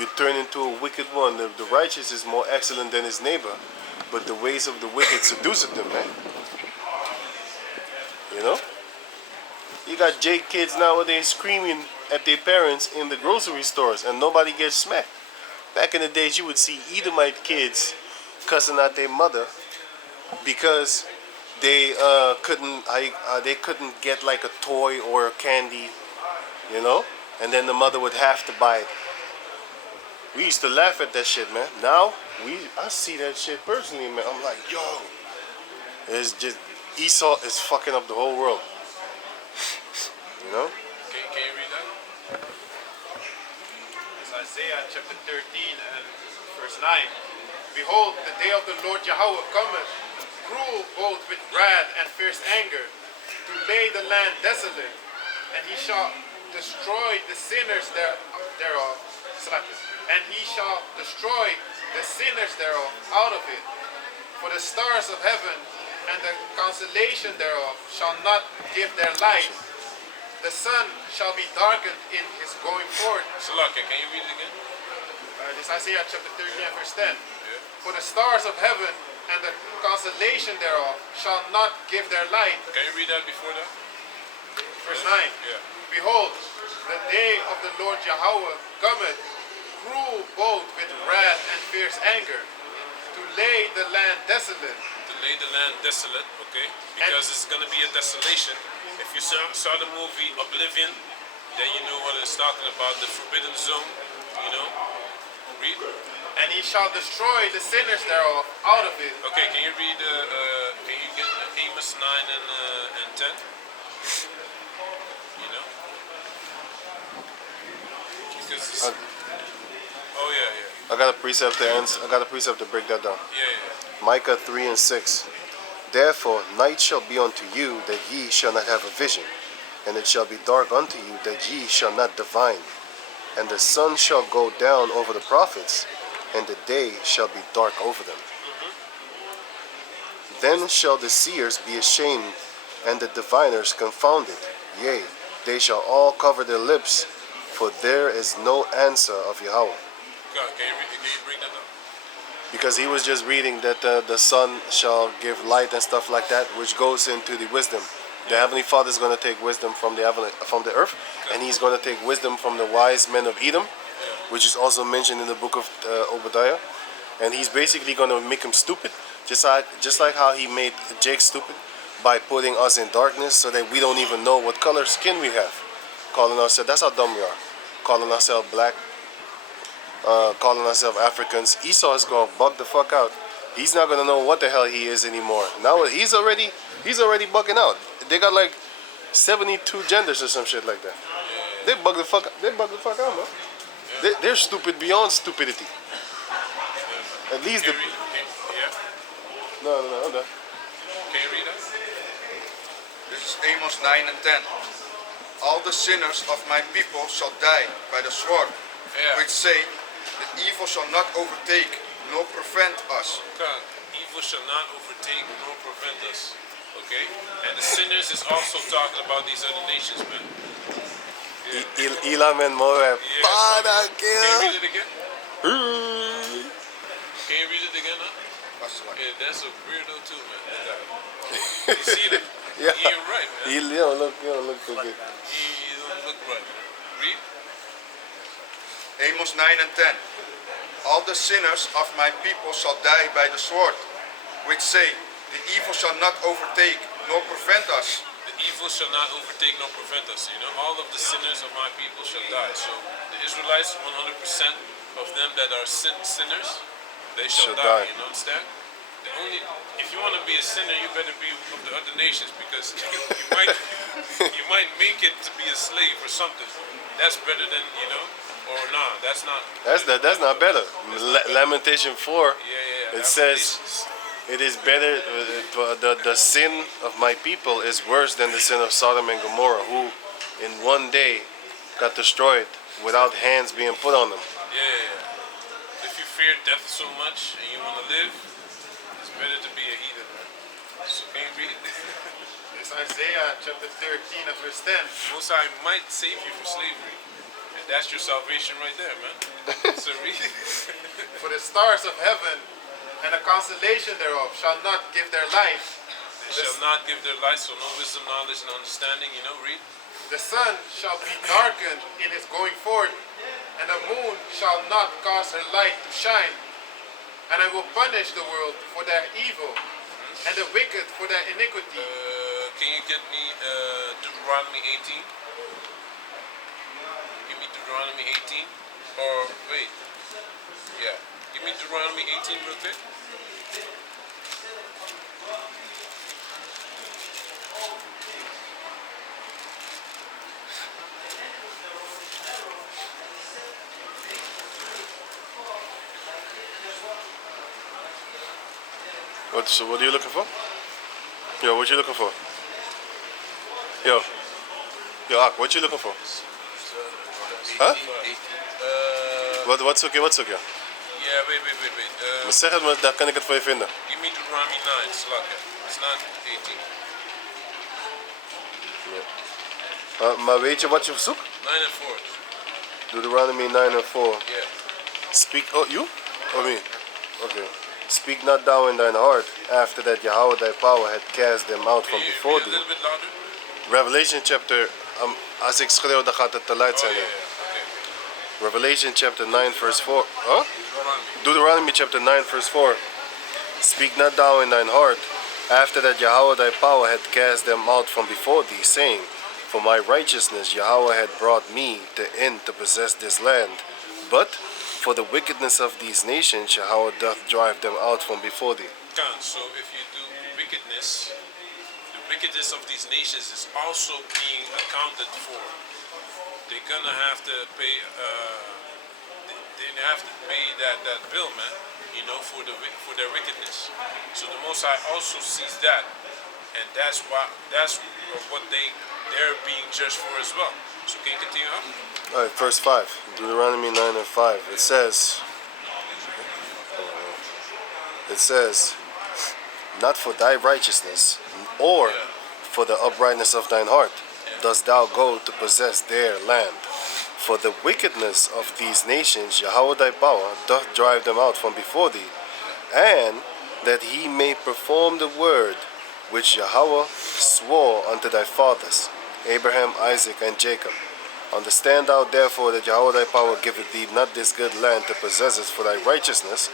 you turn into a wicked one. The righteous is more excellent than his neighbor, but the ways of the wicked seduceth them, man. You know? You got Jake kids nowadays screaming at their parents in the grocery stores and nobody gets smacked. Back in the days, you would see Edomite kids cussing at their mother because they couldn't get like a toy or a candy, you know, and then the mother would have to buy it. We used to laugh at that shit, man. Now I see that shit personally, man. I'm like, yo, it's just Esau is fucking up the whole world. You know? Can you read that? It's Isaiah chapter 13 and verse 9. Behold, the day of the Lord Yahweh cometh, cruel both with wrath and fierce anger, to lay the land desolate, and he shall destroy the sinners thereof. And he shall destroy the sinners thereof out of it. For the stars of heaven and the constellation thereof shall not give their light. The sun shall be darkened in his going forth. Salaka, can you read it again? This Isaiah chapter 13 and verse 10. For the stars of heaven and the constellation thereof shall not give their light. Can you read that before that? Verse 9. Yeah. Behold, the day of the Lord Yahweh cometh, cruel both with wrath and fierce anger, to lay the land desolate. To lay the land desolate, okay? Because it's going to be a desolation. If you saw the movie Oblivion, then you know what it's talking about, the forbidden zone, you know? Read. And he shall destroy the sinners thereof out of it. Okay, can you read, can you get Amos 9 and 10? You know? Because this, oh yeah. I got a precept to answer. I got a precept to break that down. Yeah. Micah 3 and 6. Therefore night shall be unto you that ye shall not have a vision, and it shall be dark unto you that ye shall not divine. And the sun shall go down over the prophets, and the day shall be dark over them. Then shall the seers be ashamed, and the diviners confounded. Yea, they shall all cover their lips, for there is no answer of Yahweh. God, can you bring that up? Because he was just reading that the sun shall give light and stuff like that, which goes into the wisdom. The Heavenly Father is going to take wisdom from the earth, and he's going to take wisdom from the wise men of Edom, which is also mentioned in the book of Obadiah. And he's basically going to make him stupid, just like how he made Jake stupid by putting us in darkness so that we don't even know what color skin we have. Calling ourselves, that's how dumb we are. Calling ourselves black, calling ourselves Africans. Esau is going to bug the fuck out. He's not going to know what the hell he is anymore. Now he's already bugging out. They got like 72 genders or some shit like that. They bug the fuck out, man. They're stupid beyond stupidity. At least the... No, I'm done. Can you read that? This is Amos 9 and 10. All the sinners of my people shall die by the sword, which say, the evil shall not overtake nor prevent us. God, evil shall not overtake nor prevent us. Okay? And the sinners is also talking about these other nations, man. Elam and Moab. Yeah, Para can you read kill. it again? Can you read it again, huh? Yeah, that's a weirdo too, man. That guy. You see that? Yeah. He ain't right, man. You don't look okay. He don't look right, man. Read. Amos 9 and 10. All the sinners of my people shall die by the sword, which say, the evil shall not overtake nor prevent us. The evil shall not overtake nor prevent us. You know, all of the sinners of my people shall die. So the Israelites, 100% of them that are sinners, they shall Shall die. die. You know, understand? The only, if you want to be a sinner, you better be of the other nations, because you might make it to be a slave or something. That's better than, you know, or nah, that's not. That's not better. Lamentation 4. Yeah. It says, it is better, the sin of my people is worse than the sin of Sodom and Gomorrah, who in one day got destroyed without hands being put on them. Yeah. If you fear death so much and you want to live, it's better to be a heathen, man. So can you read it? It's Isaiah chapter 13 and verse 10. Most High might save you from slavery. And that's your salvation right there, man. So read it. For the stars of heaven and the constellation thereof shall not give their light. They shall not give their light, so no wisdom, knowledge, and understanding, you know, read. The sun shall be darkened in his going forth, and the moon shall not cause her light to shine. And I will punish the world for their evil, and the wicked for their iniquity. Can you get me Deuteronomy 18? Give me Deuteronomy 18. Or, wait. Yeah. Give me Deuteronomy 18 real quick. What are you looking for? Yo, what you looking for? Yo, Ak, what you looking for? Huh? Wat zoek je? Yeah, wait. Maar zeg het me, daar kan ik het voor je vinden. Give me Deuteronomy 9, Slakia. It's not 18. Maar weet je wat je zoekt? 9 and 4. Deuteronomy 9 and 4. Yeah. Speak, oh, you? Or me? Okay. Speak not thou in thine heart, after that Yahweh thy power had cast them out from Can you before read a thee. little bit louder? Revelation chapter, als ik schreeuw dan gaat het te luid Oh, zijn. yeah. hè. Revelation chapter 9 verse 4. Huh? Deuteronomy. Deuteronomy chapter 9 verse 4. Speak not thou in thine heart, after that Yahweh thy power had cast them out from before thee, saying, for my righteousness Yahweh had brought me to possess this land. But for the wickedness of these nations Yahweh doth drive them out from before thee. So if you do wickedness, the wickedness of these nations is also being accounted for. They're gonna have to pay. They have to pay that bill, man. You know, for their wickedness. So the Most High also sees that, and that's what they're being judged for as well. So can you continue on? All right, verse 5, Deuteronomy 9 and 5. It says, not for thy righteousness, or for the uprightness of thine heart, dost thou go to possess their land. For the wickedness of these nations, Yahweh thy power doth drive them out from before thee, and that he may perform the word which Yahweh swore unto thy fathers, Abraham, Isaac, and Jacob. Understand thou therefore that Yahweh thy power giveth thee not this good land to possess it for thy righteousness,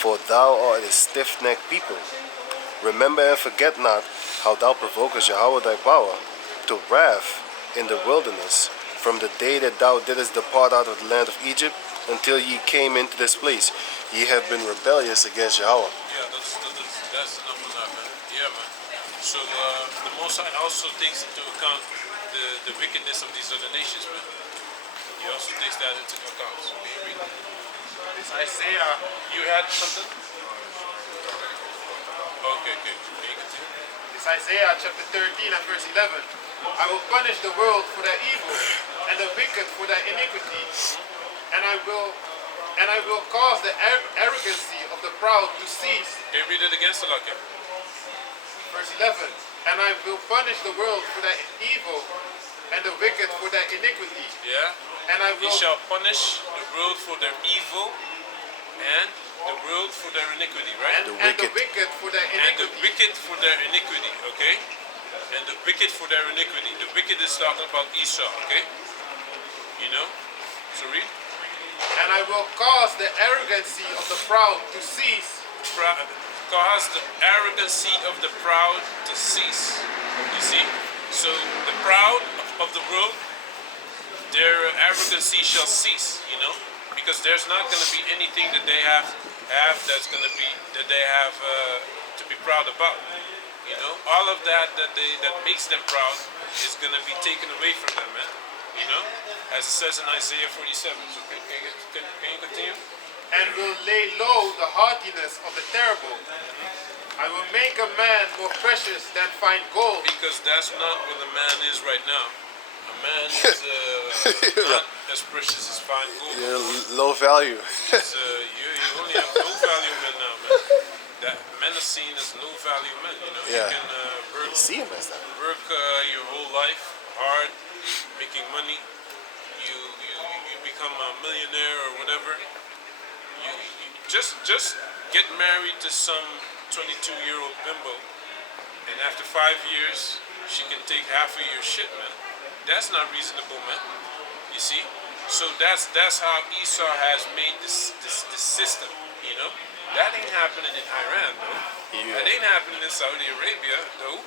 for thou art a stiff-necked people. Remember and forget not how thou provokest Yahweh thy power to wrath in the wilderness, from the day that thou didst depart out of the land of Egypt until ye came into this place. Ye have been rebellious against Yahweh. Yeah, that's enough of that, man. Yeah, man. So the Most High also takes into account the wickedness of these other nations, man. He also takes that into account. So can you read it? It's Isaiah. You had something? Okay. Can you continue? It's Isaiah chapter 13 and verse 11. I will punish the world for their evil, and the wicked for their iniquity, and I will cause the arrogancy of the proud to cease. Can you read it again, Salakia? verse 11. And I will punish the world for their evil and the wicked for their iniquity. Yeah. And I He will shall punish the world for their evil and the world for their iniquity, right? The and the wicked. wicked for their And the iniquity. wicked for their iniquity, okay? And the wicked for their iniquity. The wicked is talking about Esau, okay? You know? So read. And I will cause the arrogancy of the proud to cease. Cause the arrogancy of the proud to cease. You see? So the proud of the world, their arrogancy shall cease, you know? Because there's not going to be anything that they have that's going to be, that they have to be proud about. You know? All of that that makes them proud is going to be taken away from them, man. You know? As it says in Isaiah 47. So can you continue? And will lay low the haughtiness of the terrible. I will make a man more precious than fine gold. Because that's not what a man is right now. A man is not as precious as fine gold. You're low value. It's, you only have low value men now, man. That men are seen as low value men. You know, Yeah. you can work, See him as that. work your whole life hard, making money. You become a millionaire or whatever. You just get married to some 22-year-old bimbo, and after 5 years, she can take half of your shit, man. That's not reasonable, man. You see? So that's how Esau has made this system, you know? That ain't happening in Iran, though. Yeah. That ain't happening in Saudi Arabia, though.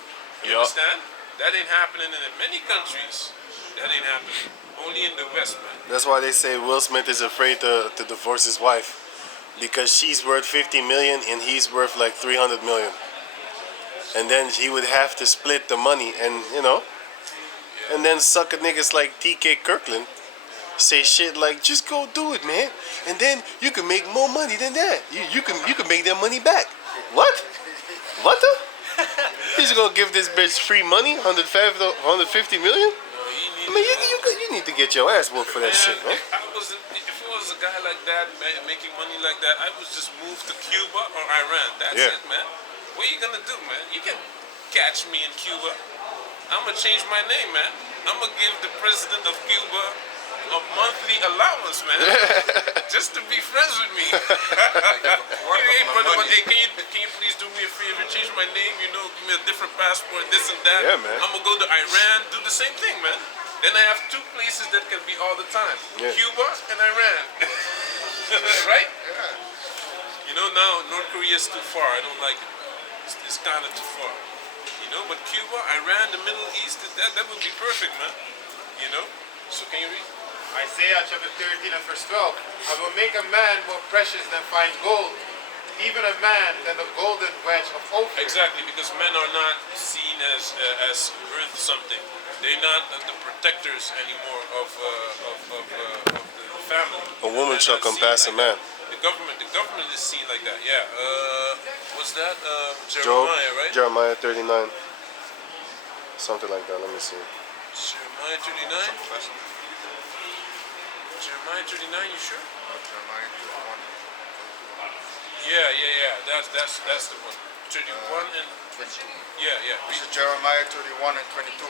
You Yup. understand? That ain't happening in many countries. That ain't happening. Only in the West, man. That's why they say Will Smith is afraid to divorce his wife. Because she's worth 50 million and he's worth like 300 million. And then he would have to split the money and, you know. And then sucker niggas like TK Kirkland say shit like, just go do it, man. And then you can make more money than that. You can make that money back. What? What the? He's gonna give this bitch free money, 150 million? I mean, you need to get your ass whooped for that shit, man. If I was a guy like that, making money like that, I would just move to Cuba or Iran. That's Yeah. it, man. What are you gonna do, man? You can catch me in Cuba. I'm gonna change my name, man. I'm gonna give the president of Cuba a monthly allowance, man, just to be friends with me. Hey, brother, but hey, can you please do me a favor? Change my name, you know, give me a different passport, this and that. Yeah, man. I'm gonna go to Iran, do the same thing, man. Then I have two places that can be all the time: Yeah. Cuba and Iran. Right? You know, now North Korea is too far. I don't like it, man. It's kind of too far. You know, but Cuba, Iran, the Middle East, that would be perfect, man. You know. So can you read? Isaiah chapter 13 and verse 12. I will make a man more precious than fine gold, even a man than the golden wedge of Ophir. Exactly, because men are not seen as worth something. They're not the protectors anymore of the family. A woman They're shall not seen compass a like man. that. The government is seen like that. Yeah. What's that? Job, Jeremiah, right? Jeremiah 39. Something like that, let me see. Jeremiah 39. Jeremiah 39. You sure? Jeremiah 31. Yeah. That's the one. 31 and 22. yeah. This is Jeremiah 31 and 22.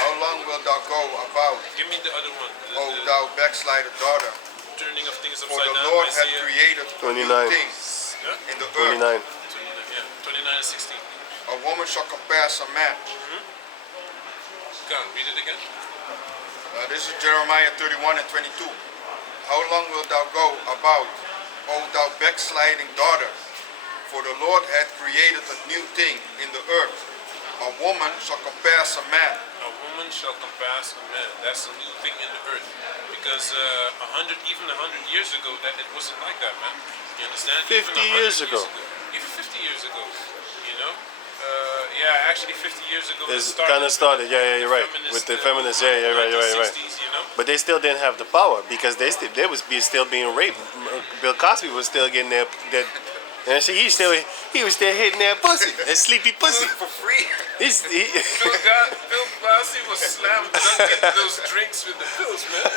How long wilt thou go about, Give me the other one. O thou backslided daughter? Turning of things For upside the down. Lord hath Isaiah. created 29. new things Yeah? in the earth. 29. 29 and 16. A woman shall compass a man. Go on, read it again. This is Jeremiah 31 and 22. How long wilt thou go about, O thou backsliding daughter? For the Lord hath created a new thing in the earth. A woman shall compass a man. A woman shall compass a man. That's a new thing in the earth. Because 100 years ago, that it wasn't like that, man. You understand? 50 100 years ago. Even 50 years ago, you know? Yeah, actually 50 years ago it It's started. kind of started, yeah, you're right. With the feminists, yeah, you're right. 1960s, you know? But they still didn't have the power because they was still being raped. Bill Cosby was still getting that. And he was still hitting that pussy, that sleepy pussy. For free. Bill Cosby was slam dunking those drinks with the pills, man.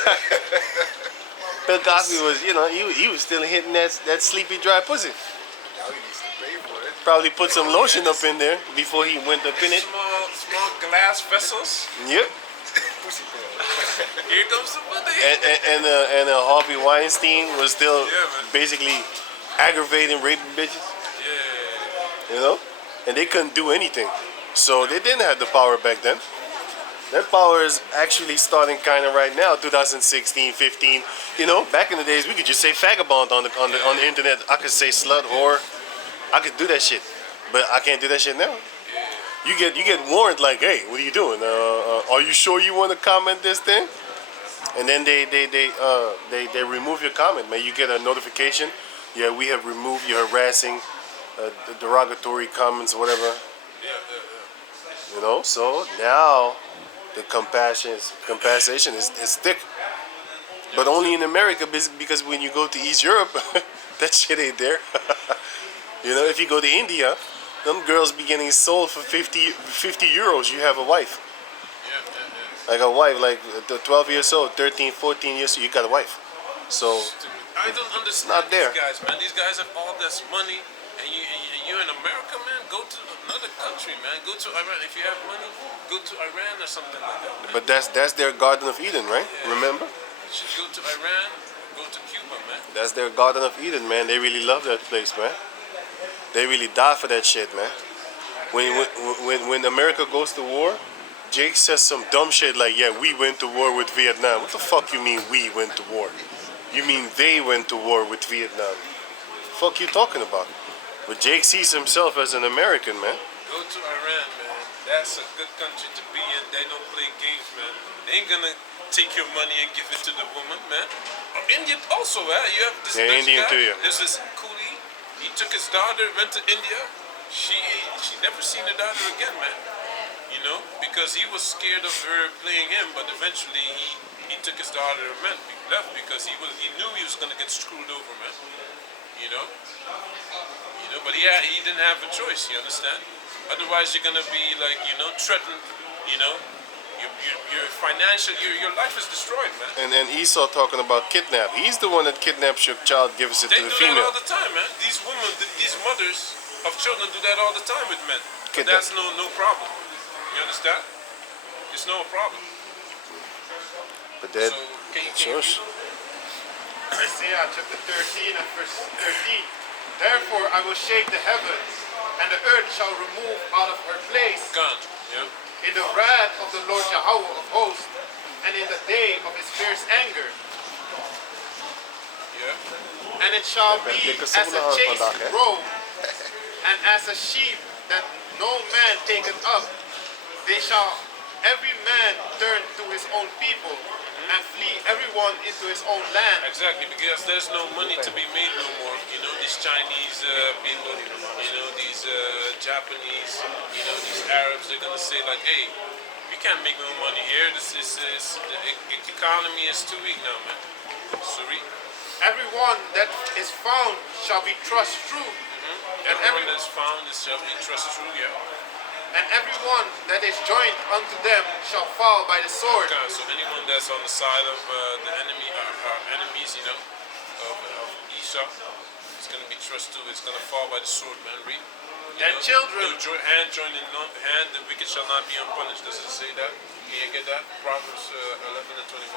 Bill Cosby was, you know, he was still hitting that sleepy dry pussy. Now he needs to pay for it. probably put some lotion up in there before he went up in it. Small glass vessels. Yep. Here comes the money. And Harvey Weinstein was still Yeah, man. basically aggravating, raping bitches. Yeah. You know, and they couldn't do anything, so they didn't have the power back then. That power is actually starting kind of right now, 2016, 15. You know, back in the days, we could just say vagabond on the internet. I could say slut, whore. I could do that shit, but I can't do that shit now. You get warned like, hey, what are you doing? Are you sure you want to comment this thing? And then they remove your comment, man. You get a notification. Yeah, we have removed your harassing, derogatory comments, whatever. You know, so now the compensation is thick. But only in America, because when you go to East Europe, that shit ain't there. You know, if you go to India, them girls be getting sold for 50 euros. You have a wife. Like a wife, like 12 years old, 13, 14 years old, you got a wife. So I don't understand not there. these guys, man. These guys have all this money, and you're in America, man. Go to another country, man. Go to Iran. If you have money, go to Iran or something like that, man. But that's their Garden of Eden, right? Yeah. Remember? You should go to Iran, go to Cuba, man. That's their Garden of Eden, man. They really love that place, man. They really die for that shit, man. When America goes to war, Jake says some dumb shit like, yeah, we went to war with Vietnam. What the fuck you mean we went to war? You mean they went to war with Vietnam? Fuck you talking about? But Jake sees himself as an American, man. Go to Iran, man. That's a good country to be in. They don't play games, man. They ain't gonna take your money and give it to the woman, man. India also, you have this Yeah, Dutch Indian guy. too, yeah. This is Coolie. He took his daughter, went to India. She never seen her daughter again, man. You know, because he was scared of her playing him, but eventually he took his daughter and left because he knew he was gonna get screwed over, man. You know, but he didn't have a choice. You understand? Otherwise, you're gonna be like, threatened. You know, your financial, your life is destroyed, man. And Esau talking about kidnap. He's the one that kidnaps your child, gives it They to the do female. that all the time, man. These women, these mothers of children do that all the time with men. But Kidnap. that's no problem. You understand? It's no problem. But that, So, can you shush. Isaiah chapter 13 and verse 13. Therefore I will shake the heavens, and the earth shall remove out of her place Gone. Yeah. in the wrath of the Lord Yahweh of hosts, and in the day of his fierce anger. Yeah. And it shall be dikke as a zoenen aan chaste vandaag, hè? robe, and as a sheep that no man taketh up. They shall every man turn to his own people, and flee everyone into his own land. Exactly, because there's no money to be made no more. You know, these Chinese people, these Japanese, these Arabs, they're gonna say like, hey, we can't make no money here. The economy is too weak now, man. Sorry. Everyone that is found shall be thrust through, and Everyone that's found shall be trust true, yeah. and everyone that is joined unto them shall fall by the sword. Okay, so anyone that's on the side of the enemy, our enemies, of Esau, it's going to be trust too. It's going to fall by the sword, man. Read. And children, Hand joined in hand, the wicked shall not be unpunished. Does it say that? Can you get that? Proverbs 11 and 21.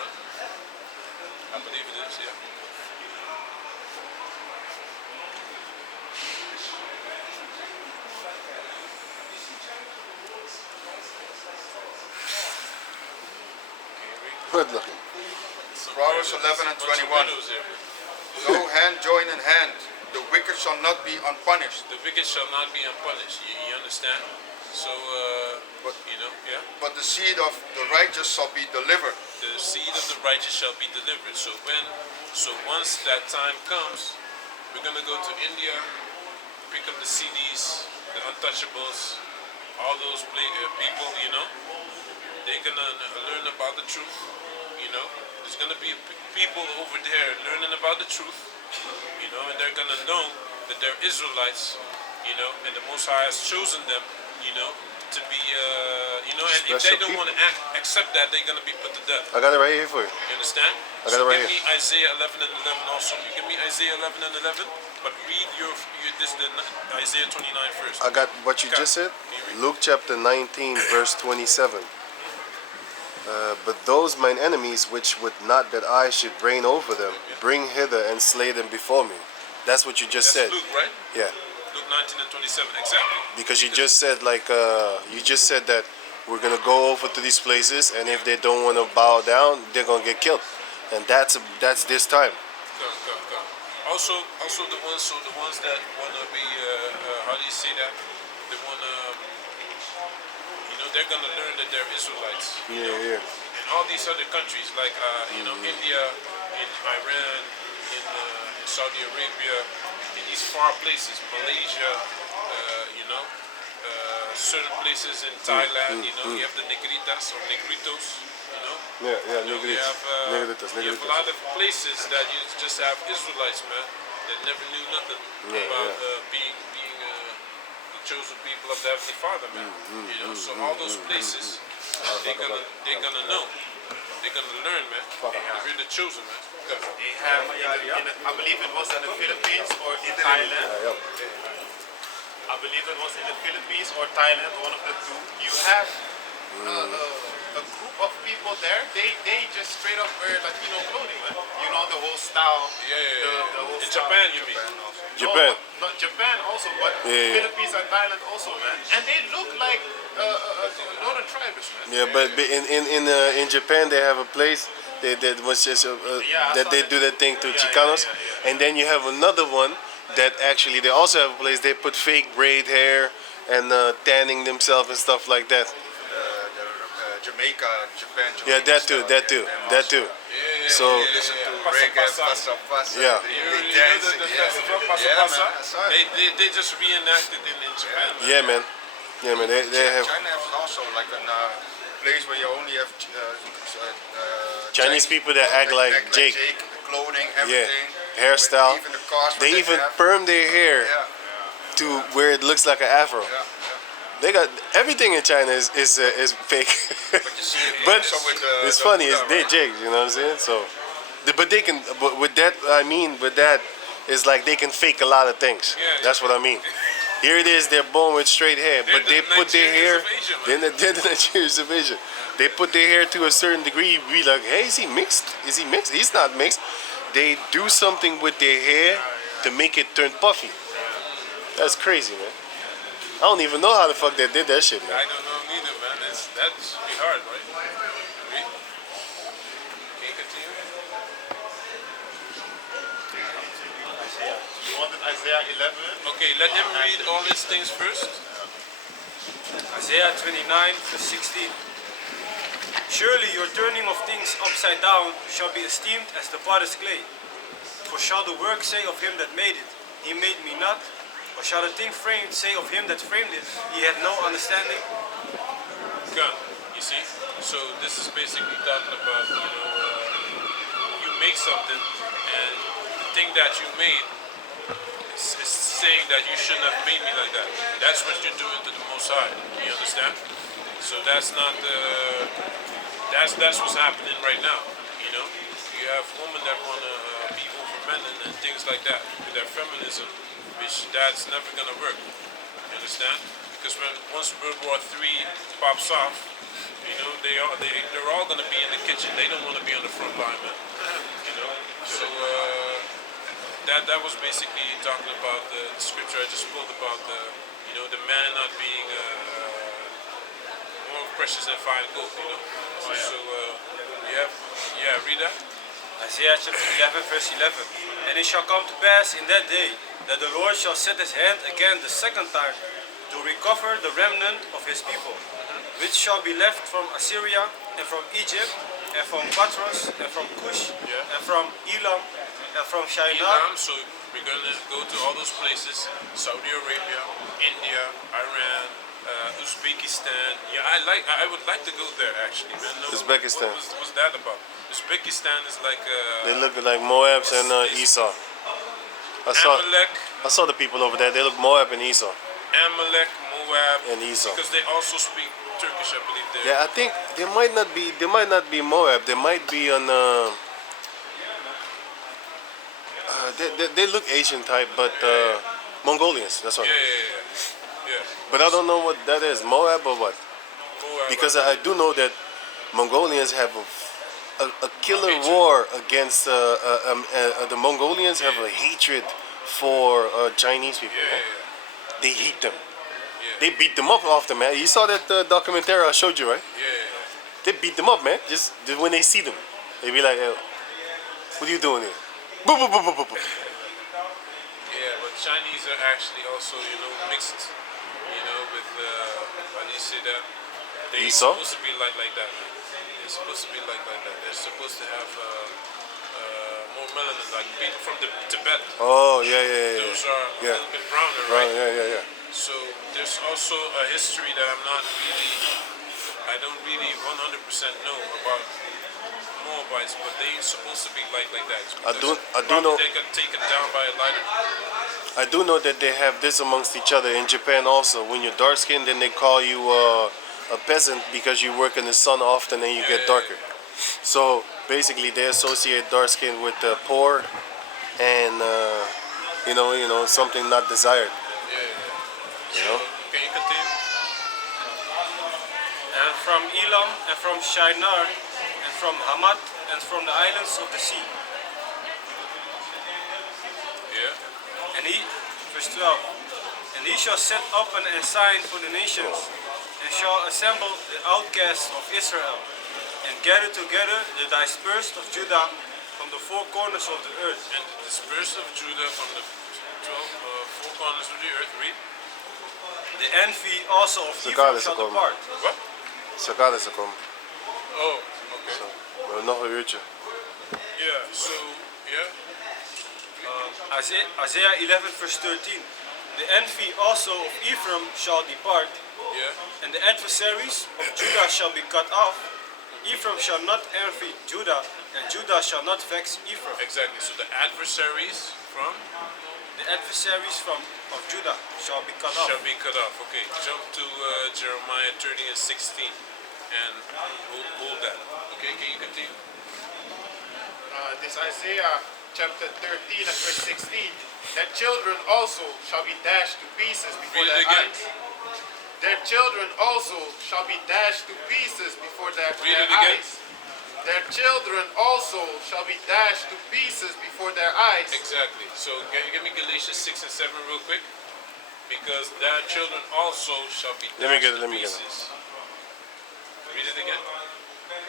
I believe it is, yeah. Good looking. Proverbs 11 and 21. No hand join in hand. The wicked shall not be unpunished. The wicked shall not be unpunished. You understand? So, But- yeah. But the seed of the righteous shall be delivered. The seed of the righteous shall be delivered. So once that time comes, we're gonna go to India, pick up the CDs, the Untouchables, all those people. They're gonna learn about the truth. There's gonna be people over there learning about the truth. And they're gonna know that they're Israelites. And the Most High has chosen them. To to be, you know, and if they Special don't want to accept that, they're going to be put to death. I got it right here for you. You understand? I got So it right give here. me Isaiah 11 and 11 also. You give me Isaiah 11 and 11, but read Isaiah 29 first. I got what you Okay. just said. Can you read? Luke chapter 19, verse 27. But those mine enemies which would not that I should reign over them, bring hither and slay them before me. That's what you just That's said. Luke, right? Yeah. Luke 19 and 27, exactly. Because you just said that we're gonna go over to these places, and if they don't want to bow down, they're gonna get killed, and that's this time. Go. Also the ones that wanna be, how do you say that? They wanna, you know, they're gonna learn that they're Israelites. You know? Yeah. In all these other countries, like you know, India, in Iran, in Saudi Arabia, in these far places, Malaysia, you know, certain places in Thailand, you know, you have the Negritas or Negritos, you know. Yeah, You know, you have a lot of places that you just have Israelites, man, that never knew nothing about being the chosen people of the Heavenly Father, man. You know, so all those places, they're gonna know, they're gonna learn, man. We're the chosen, man. Go. They have, I believe it was in the Philippines or in Thailand. I believe it was in the Philippines or Thailand, one of the two. You have a group of people there. They just straight up wear Latino clothing, man. You know the whole style. The whole In style. Japan, you mean? Japan. No, not Japan also, but Philippines and Thailand also, man. And they look like northern tribes, man. Yeah, but in Japan they have a place that was just that they do that thing to Chicanos, and then you have another one that actually they also have a place they put fake braid hair and tanning themselves and stuff like that. Jamaica, Japan. Yeah, that too. So You listen to reggae, passa passa. Yeah. They dancing. They just reenacted in Japan, man. yeah, man. They have China has also like a place where you only have Chinese people that act like Jake. Clothing, Yeah, everything. hairstyle. Even the cars. They even have. perm their hair Yeah, to where it looks like an afro. yeah. They got everything in China is fake. But you see it But also with it's the funny, Buddha, it's they right? jigs, you know what I'm saying? So, but they can. But with that, I mean, with that, is like they can fake a lot of things. Yeah. That's what I mean. Here it is, they're born with straight hair, but they the put their hair. Nigerians of Asia, man. They're the Nigerians of Asia. They put their hair to a certain degree. We like, hey, is he mixed? Is he mixed? He's not mixed. They do something with their hair to make it turn puffy. That's crazy, man. I don't even know how the fuck they did that shit, man. I don't know neither, man. That should be hard, right? Read. Can you continue? You wanted Isaiah 11? Okay, let him read all these things first. Isaiah 29, verse 16. Surely your turning of things upside down shall be esteemed as the potter's clay. For shall the work say of him that made it, he made me not? Or shall the thing framed say of him that framed it, he had no understanding? Gun. You see? So this is basically talking about, you know, you make something and the thing that you made is saying that you shouldn't have made me like that. That's what you're doing to the Most High. You understand? So that's not that's what's happening right now. You know, you have women that want to be over men and things like that with their feminism, which that's never gonna work. You understand? Because once World War III pops off, you know they're all gonna be in the kitchen. They don't want to be on the front line, man. You know, so that was basically talking about the scripture I just quoted about the man not being more precious than fine gold. You know, so read that. Isaiah chapter 11, verse 11. And it shall come to pass in that day that the Lord shall set his hand again the second time to recover the remnant of his people, which shall be left from Assyria and from Egypt and from Patros and from Cush and from Elam and from Shinar. Elam, so we're gonna go to all those places: Saudi Arabia, India, Iran, Uzbekistan. Yeah, I would like to go there actually, man. No, Uzbekistan. What's that about? Uzbekistan is like They look like Moabs and Esau. Amalek, I saw the people over there. They look Moab and Esau. Amalek, Moab, and Esau. because they also speak Turkish, I believe. There. Yeah, I think they might not be. They might not be Moab. They might be on. They look Asian type, but Mongolians. That's what. Yeah. But I don't know what that is, Moab or what. Moab, Because I do know that Mongolians have a killer war against the Mongolians have a hatred for Chinese people. Man. They hate them. They beat them up often, man. You saw that documentary I showed you, right? They beat them up, man. Just when they see them, they be like, "What are you doing here?" Boop, boop, boop, boop, boop, boop. Yeah, but Chinese are actually also, mixed, with, how do you say that? They're Esau? supposed to be like that. They're supposed to be like that. They're supposed to have more melanin, like people from Tibet. Oh yeah. Those are a Yeah. little bit browner, Right, right? yeah. So there's also a history that I don't really 100% know about Moabites, but they ain't supposed to be like that. I do Probably know. they got taken down by a lighter. I do know that they have this amongst each other in Japan also. When you're dark skinned, then they call you a peasant because you work in the sun often and you get darker. So basically, they associate dark skin with poor and something not desired. You know. Can you continue? And from Elam, and from Shinar, and from Hamat, and from the islands of the sea. Yeah. And he, verse 12, and he shall set up an ensign for the nations, and shall assemble the outcasts of Israel, and gather together the dispersed of Judah from the four corners of the earth. And the dispersed of Judah from the 12 four corners of the earth. Read. The envy also of Zakar Ephraim is shall gekomen. depart. What? Sakada is gekomen. Oh, okay. Zo, we hebben nog een uurtje. Yeah, so, yeah. Isaiah 11 verse 13. The envy also of Ephraim shall depart, Yeah. and the adversaries of Judah shall be cut off. Ephraim shall not envy Judah, and Judah shall not vex Ephraim. Exactly. So the adversaries from The adversaries of Judah shall be cut off. shall be cut off. Okay, jump to Jeremiah 30 and 16 and hold that. Okay, can you continue? This Isaiah chapter 13 and verse 16. Their children also shall be dashed to pieces before Read it their again. eyes. Their children also shall be dashed to pieces before their Read it again. eyes. Their children also shall be dashed to pieces before their eyes. Exactly. So can you give me Galatians 6 and 7 real quick? Because their children also shall be Let me dashed get it, to let me get it. pieces. Read it again.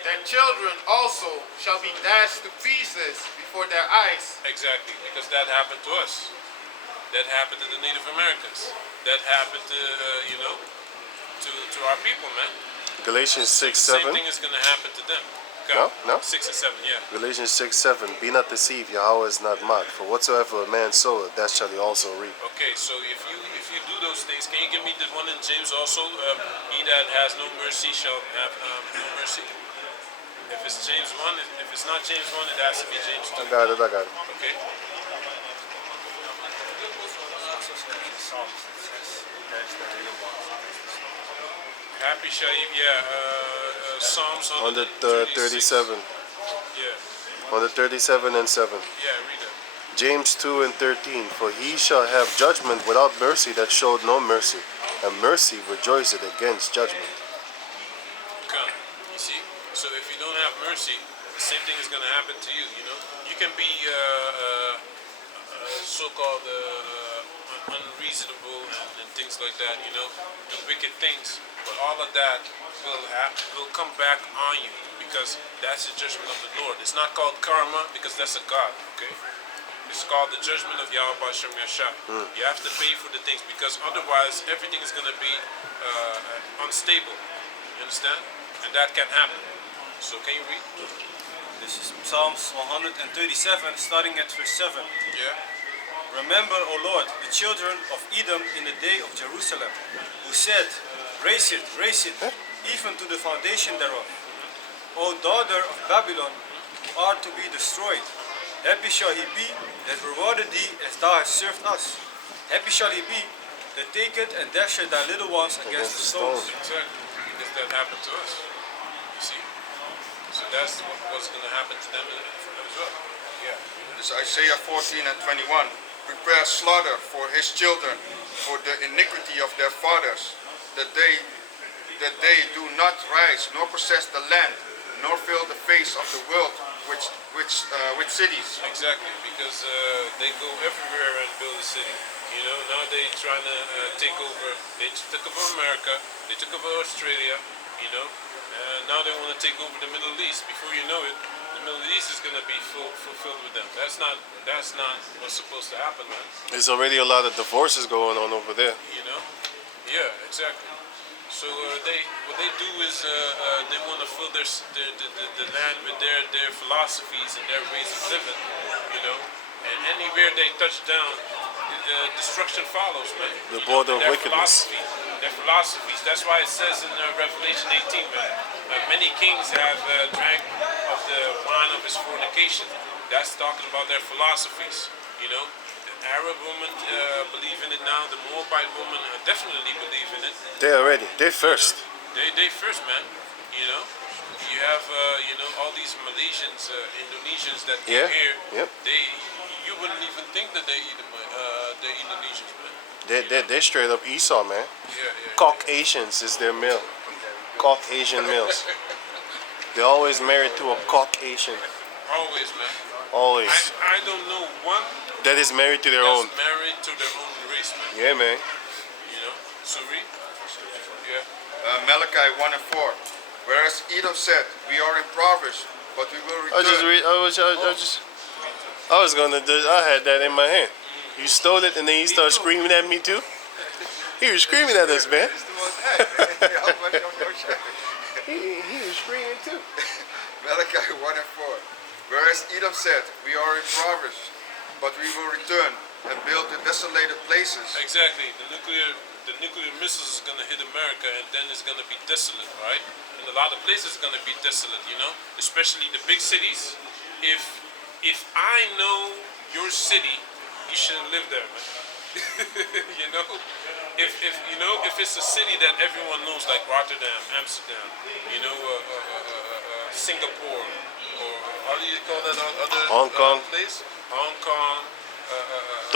Their children also shall be dashed to pieces before their eyes. Exactly, because that happened to us. That happened to the Native Americans. That happened to to our people, man. Galatians 6, Same 7. thing is gonna happen to them. No? 6 and 7, yeah. Galatians 6, 7. Be not deceived, Yahweh is not mocked. For whatsoever a man soweth, that shall he also reap. Okay, so if you do those things, can you give me the one in James also? He that has no mercy shall have no mercy. If it's James 1, if it's not James 1, it has to be James 2. I got it. Okay. Also says in Psalms, it says, there's the real one. Happy shall you, Psalms 137. Yeah, 137 and 7. yeah, read it. James 2 and 13. For he shall have judgment without mercy that showed no mercy, and mercy rejoiceth against judgment. Come, you see? So if you don't have mercy, the same thing is going to happen to you, you know? You can be so-called unreasonable and things like that, you know? Do wicked things, but all of that will come back on you because that's the judgment of the Lord. It's not called karma because that's a God, okay? It's called the judgment of Yahweh Bashem Yasha. You have to pay for the things because otherwise everything is going to be unstable. You understand? And that can happen. So can you read? This is Psalms 137, starting at verse 7. Yeah. Remember, O Lord, the children of Edom in the day of Jerusalem, who said, raise it, even to the foundation thereof. O daughter of Babylon, who art to be destroyed, happy shall he be that rewarded thee as thou hast served us. Happy shall he be they take it and dash it their little ones against the stones. Exactly. Because that happened to us. You see? So that's what's going to happen to them as well. Yeah. This is Isaiah 14 and 21. Prepare slaughter for his children, for the iniquity of their fathers, that they do not rise, nor possess the land, nor fill the face of the world with cities. Exactly, because they go everywhere and build a city. You know, now they trying to take over. They took over America. They took over Australia. You know, and now they want to take over the Middle East. Before you know it, the Middle East is going to be fulfilled with them. That's not what's supposed to happen, man. There's already a lot of divorces going on over there. You know, yeah, exactly. So what they do is they want to fill the land with their philosophies and their ways of living. You know, and anywhere they touch down, destruction follows, man. The border of Their wickedness. their philosophies. That's why it says in Revelation 18, man, many kings have drank of the wine of his fornication. That's talking about their philosophies. You know, the Arab women believe in it now. The Moabite women definitely believe in it. They're first. They first, man. You know, you have all these Malaysians, Indonesians that Yeah, live here. yep. You wouldn't even think that they're Indonesians, man. They're straight up Esau, man. Yeah. Caucasians is their male. Caucasian males. They're always married to a Caucasian. Always, man. Always. I don't know one That is married to their that's own. married to their own race, man. Yeah, man. You know, so read. Yeah. Malachi 1 and 4. Whereas Edom said, we are impoverished, but we will return. I had that in my hand. You stole it and then you started screaming at me too? He was screaming at us, man. He was screaming too. Malachi 1 and 4. Whereas Edom said, we are impoverished, but we will return and build the desolated places. Exactly. The nuclear missiles is gonna hit America, and then it's gonna be desolate, right? And a lot of places is gonna be desolate, you know, especially the big cities. If I know your city, you shouldn't live there, man. You know, if it's a city that everyone knows, like Rotterdam, Amsterdam, you know, Singapore, or how do you call that other Hong Kong. place? Hong Kong,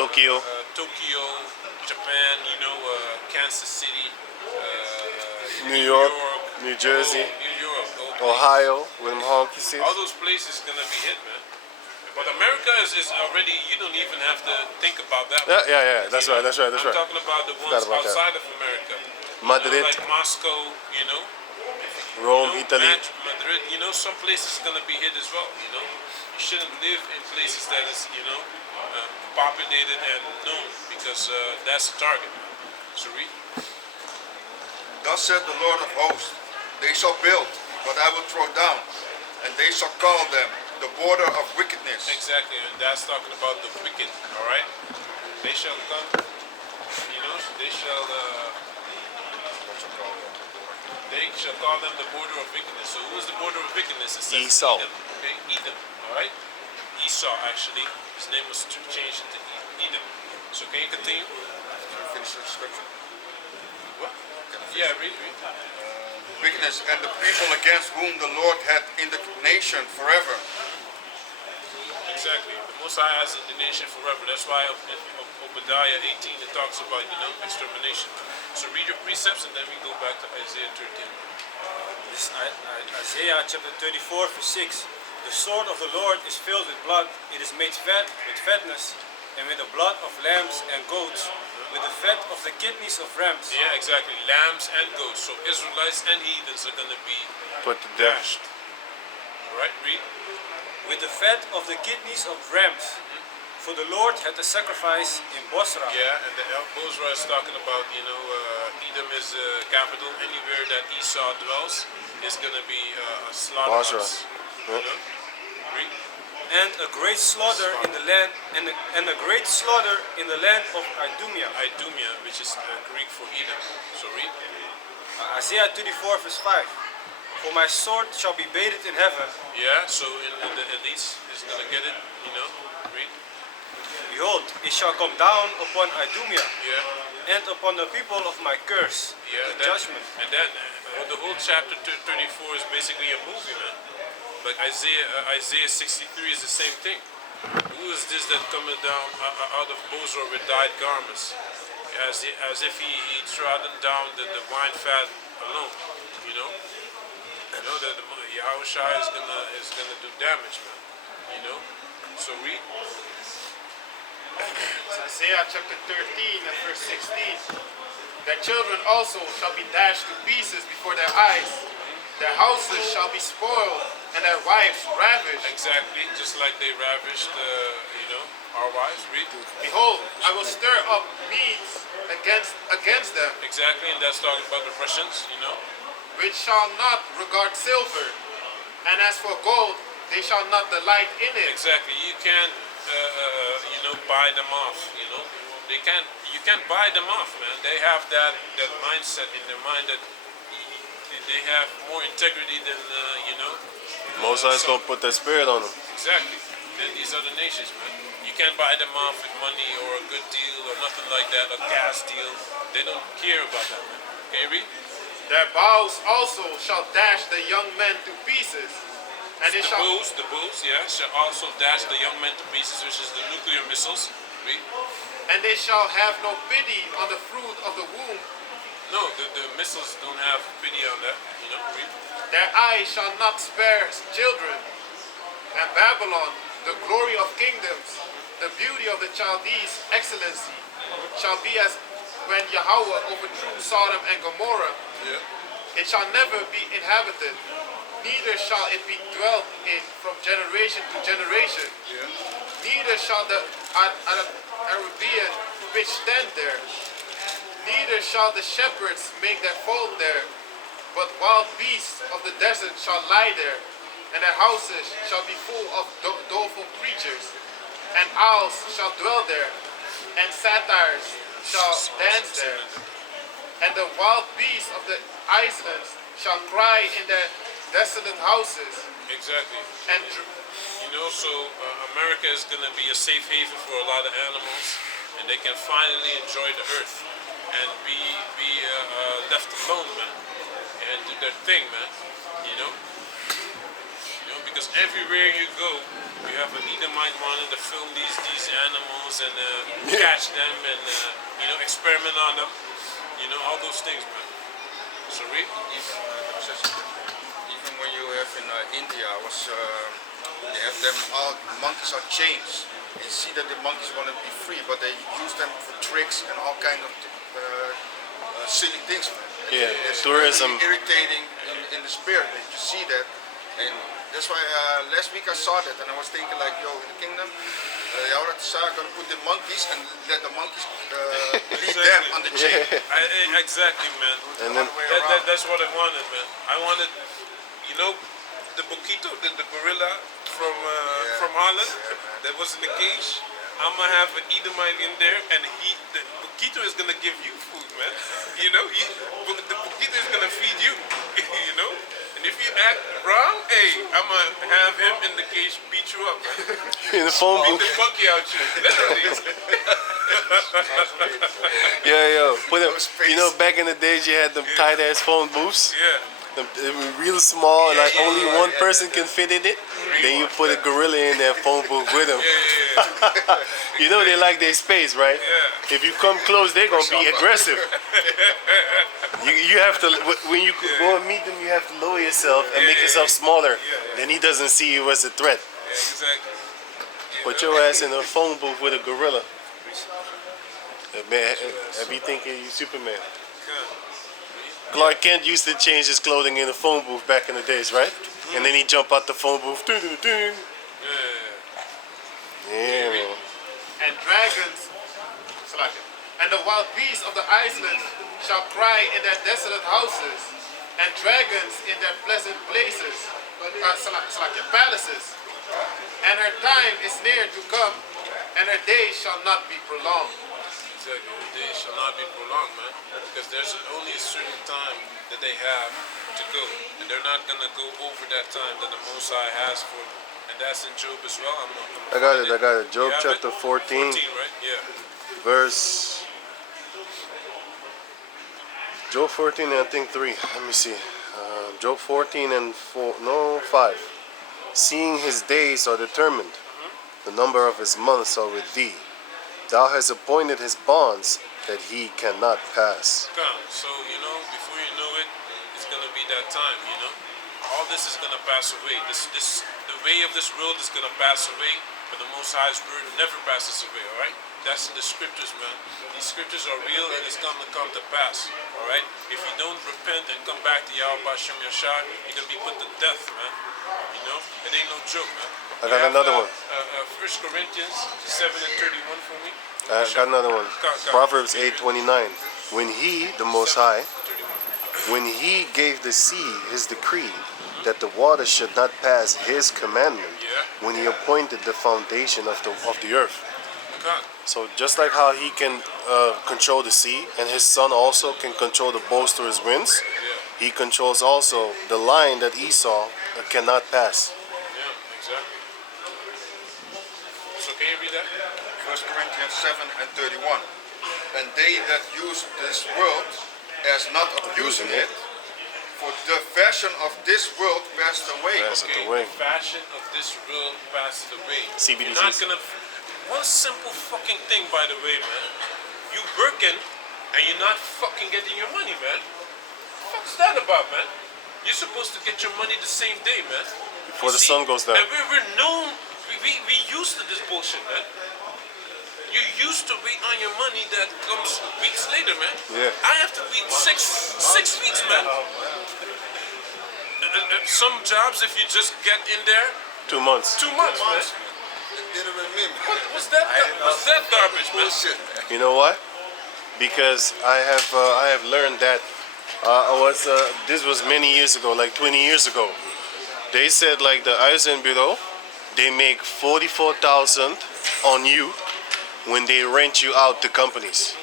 Tokyo. Tokyo, Japan, you know, Kansas City, New York, New Jersey, New York, Ohio, with them honky cities. all those places gonna be hit, man. But America is already, you don't even have to think about that. Yeah. That's right. I'm talking about the ones about that. outside of America. Madrid, Like Moscow, you know. Rome, You know, Italy. Madrid, you know, some places gonna be hit as well, you know. You shouldn't live in places that is, you know, populated and known, because that's a target. So read. Thus said the Lord of hosts, they shall build, but I will throw down, and they shall call them the border of wickedness. Exactly, and that's talking about the wicked, all right? They shall come, you know, they shall call them the border of wickedness. So who is the border of wickedness? It says Esau. Edom, okay? Edom, all right? Esau, actually, his name was changed into Edom. So can you continue? Finish the scripture. What? Yeah, read. Wickedness, and the people against whom the Lord had indignation forever. Exactly. The Most High has indignation forever. That's why in Obadiah 18 it talks about, you know, extermination. So read your precepts and then we go back to Isaiah 13. This is Isaiah chapter 34 verse 6. The sword of the Lord is filled with blood. It is made fat with fatness, and with the blood of lambs and goats, with the fat of the kidneys of rams. Yeah, exactly. Lambs and goats. So Israelites and heathens are going to be Put to death. dashed. Alright, read. With the fat of the kidneys of rams. For the Lord had a sacrifice in Bosra. Yeah, and the Bosra is talking about, you know, Edom is capital. Anywhere that Esau dwells is going to be a slaughterhouse. You know? Read. And a great slaughter in the land, and a great slaughter in the land of Idumea. Idumea, which is Greek for Edom. So read. Isaiah 34 verse 5. For my sword shall be bathed in heaven. Yeah, so in the elites is going to get it, you know. Read. Behold, it shall come down upon Idumea, Yeah. and upon the people of my curse, Yeah, the judgment. And that the whole chapter 34 is basically a movie, man. Like Isaiah 63 is the same thing. Who is this that cometh down out of Bozrah with dyed garments, as if he trodden down the wine fat alone, you know? You know that the Yahushua is gonna do damage, man. You know. So read. Isaiah chapter 13 and verse 16. Their children also shall be dashed to pieces before their eyes. Their houses shall be spoiled, and their wives ravished. Exactly, just like they ravished, our wives. Read. Behold, I will stir up Medes against them, Exactly, and that's talking about the Russians, you know. which shall not regard silver, and as for gold, they shall not delight in it. Exactly, you can't, buy them off. You know, you can't buy them off, man. They have that mindset in their mind that they have more integrity than, Most High's gonna put that spirit on them. Exactly. Than these other nations, man. You can't buy them off with money or a good deal or nothing like that, a gas deal. They don't care about that, man. Can you read? Their bows also shall dash the young men to pieces, and they shall The bulls, yeah, shall also dash the young men to pieces, which is the nuclear missiles. Read. and they shall have no pity on the fruit of the womb. No, the missiles don't have pity on that, you know. Read. Their eyes shall not spare children, and Babylon, the glory of kingdoms, the beauty of the Chaldees' excellency, shall be as when Yahweh overthrew Sodom and Gomorrah. Yeah. It shall never be inhabited, neither shall it be dwelt in from generation to generation. Yeah. Neither shall the Arabian pitch tent there, neither shall the shepherds make their fold there, but wild beasts of the desert shall lie there, and their houses shall be full of doleful creatures, and owls shall dwell there, and satyrs shall dance there, and the wild beasts of the islands shall cry in their desolate houses, Exactly. and So America is going to be a safe haven for a lot of animals, and they can finally enjoy the earth and be left alone, man, and do their thing, man. Because everywhere you go, you have an Edomite wanting to film these animals and catch them and experiment on them. All those things, man. So read. Even when you have in India, they have them all monkeys on chains. And you see that the monkeys want to be free, but they use them for tricks and all kind of silly things. Man. Yeah, It's tourism. really irritating in the spirit that you see that, and that's why last week I saw that and I was thinking like, yo, in the kingdom, Yahushua gonna put the monkeys and let the monkeys lead them on the chain. Exactly, man. And then That's what I wanted, man. I wanted, the Bokito, the gorilla from Holland that was in the cage. I'm gonna have an Edomite in there, and the Bokito is gonna give you food, man. The Bokito is gonna feed you, And if you act wrong, hey, I'm gonna have him in the cage beat you up, man. in the phone Beat booth. the monkey out you, literally. Yo, put them. Back in the days, you had them tight ass phone booths. Yeah. They were real small, like yeah, only one person can fit in it. Then you put a gorilla in that phone booth with him. Yeah. They like their space, right? Yeah. If you come close, they're gonna be aggressive. You have to, when you go and meet them, you have to lower yourself and make yourself smaller. Then he doesn't see you as a threat. Yeah, exactly. Put your ass in a phone booth with a gorilla. Man, I be thinking you Superman. Clark Kent used to change his clothing in the phone booth back in the days, right? And then he jump out the phone booth. Dun, dun, dun. Yeah, man. and dragons, and the wild beasts of the islands shall cry in their desolate houses, and dragons in their pleasant places, palaces. And her time is near to come, and her days shall not be prolonged. Exactly. The day shall not be prolonged, man. Because there's only a certain time that they have to go. And they're not going to go over that time that the Most High has for them. And that's in Job as well. I got it. Job You have chapter it? 14, 14, right? Yeah. verse Job 14 and I think 3. Let me see. Job 14 and 4. No, 5. Seeing his days are determined, the number of his months are with thee. Thou hast appointed his bonds that he cannot pass. Come. So, before you know it, it's going to be that time. All this is going to pass away. The way of this world is going to pass away, but the Most High's word never passes away, all right? That's in the scriptures, man. These scriptures are real and it's going to come to pass, all right? If you don't repent and come back to Yahweh Shem Yashar, you're going to be put to death, man. It ain't no joke, man. I got another one. 1 Corinthians 7 and 31 for me. I got another one. Proverbs 8:29. When he, the Most High, 31. when he gave the sea his decree that the water should not pass his commandment, Yeah. when he appointed the foundation of the earth. God. So just like how he can control the sea, and his son also can control the boisterous winds, Yeah. he controls also the line that Esau cannot pass. Yeah, exactly. So can you read that? 1 Corinthians 7 and 31. And they that use this world as not abusing it, for the fashion of this world passed away. Pass it away. The fashion of this world passed away. CBDCs. You're not gonna. One simple fucking thing, by the way, man. You working and you're not fucking getting your money, man. What the fuck's that about, man? You're supposed to get your money the same day, man. Before You the see? sun goes down. And we're known. We used to this bullshit, man. You used to wait on your money that comes weeks later, man. Yeah. I have to wait six weeks, man. Some jobs, if you just get in there, 2 months. 2 months, man. What's that garbage, man? Bullshit, man. You know why? Because I have learned that this was many years ago, like 20 years ago. They said like the Eisen Bureau, they make 44,000 on you when they rent you out to companies.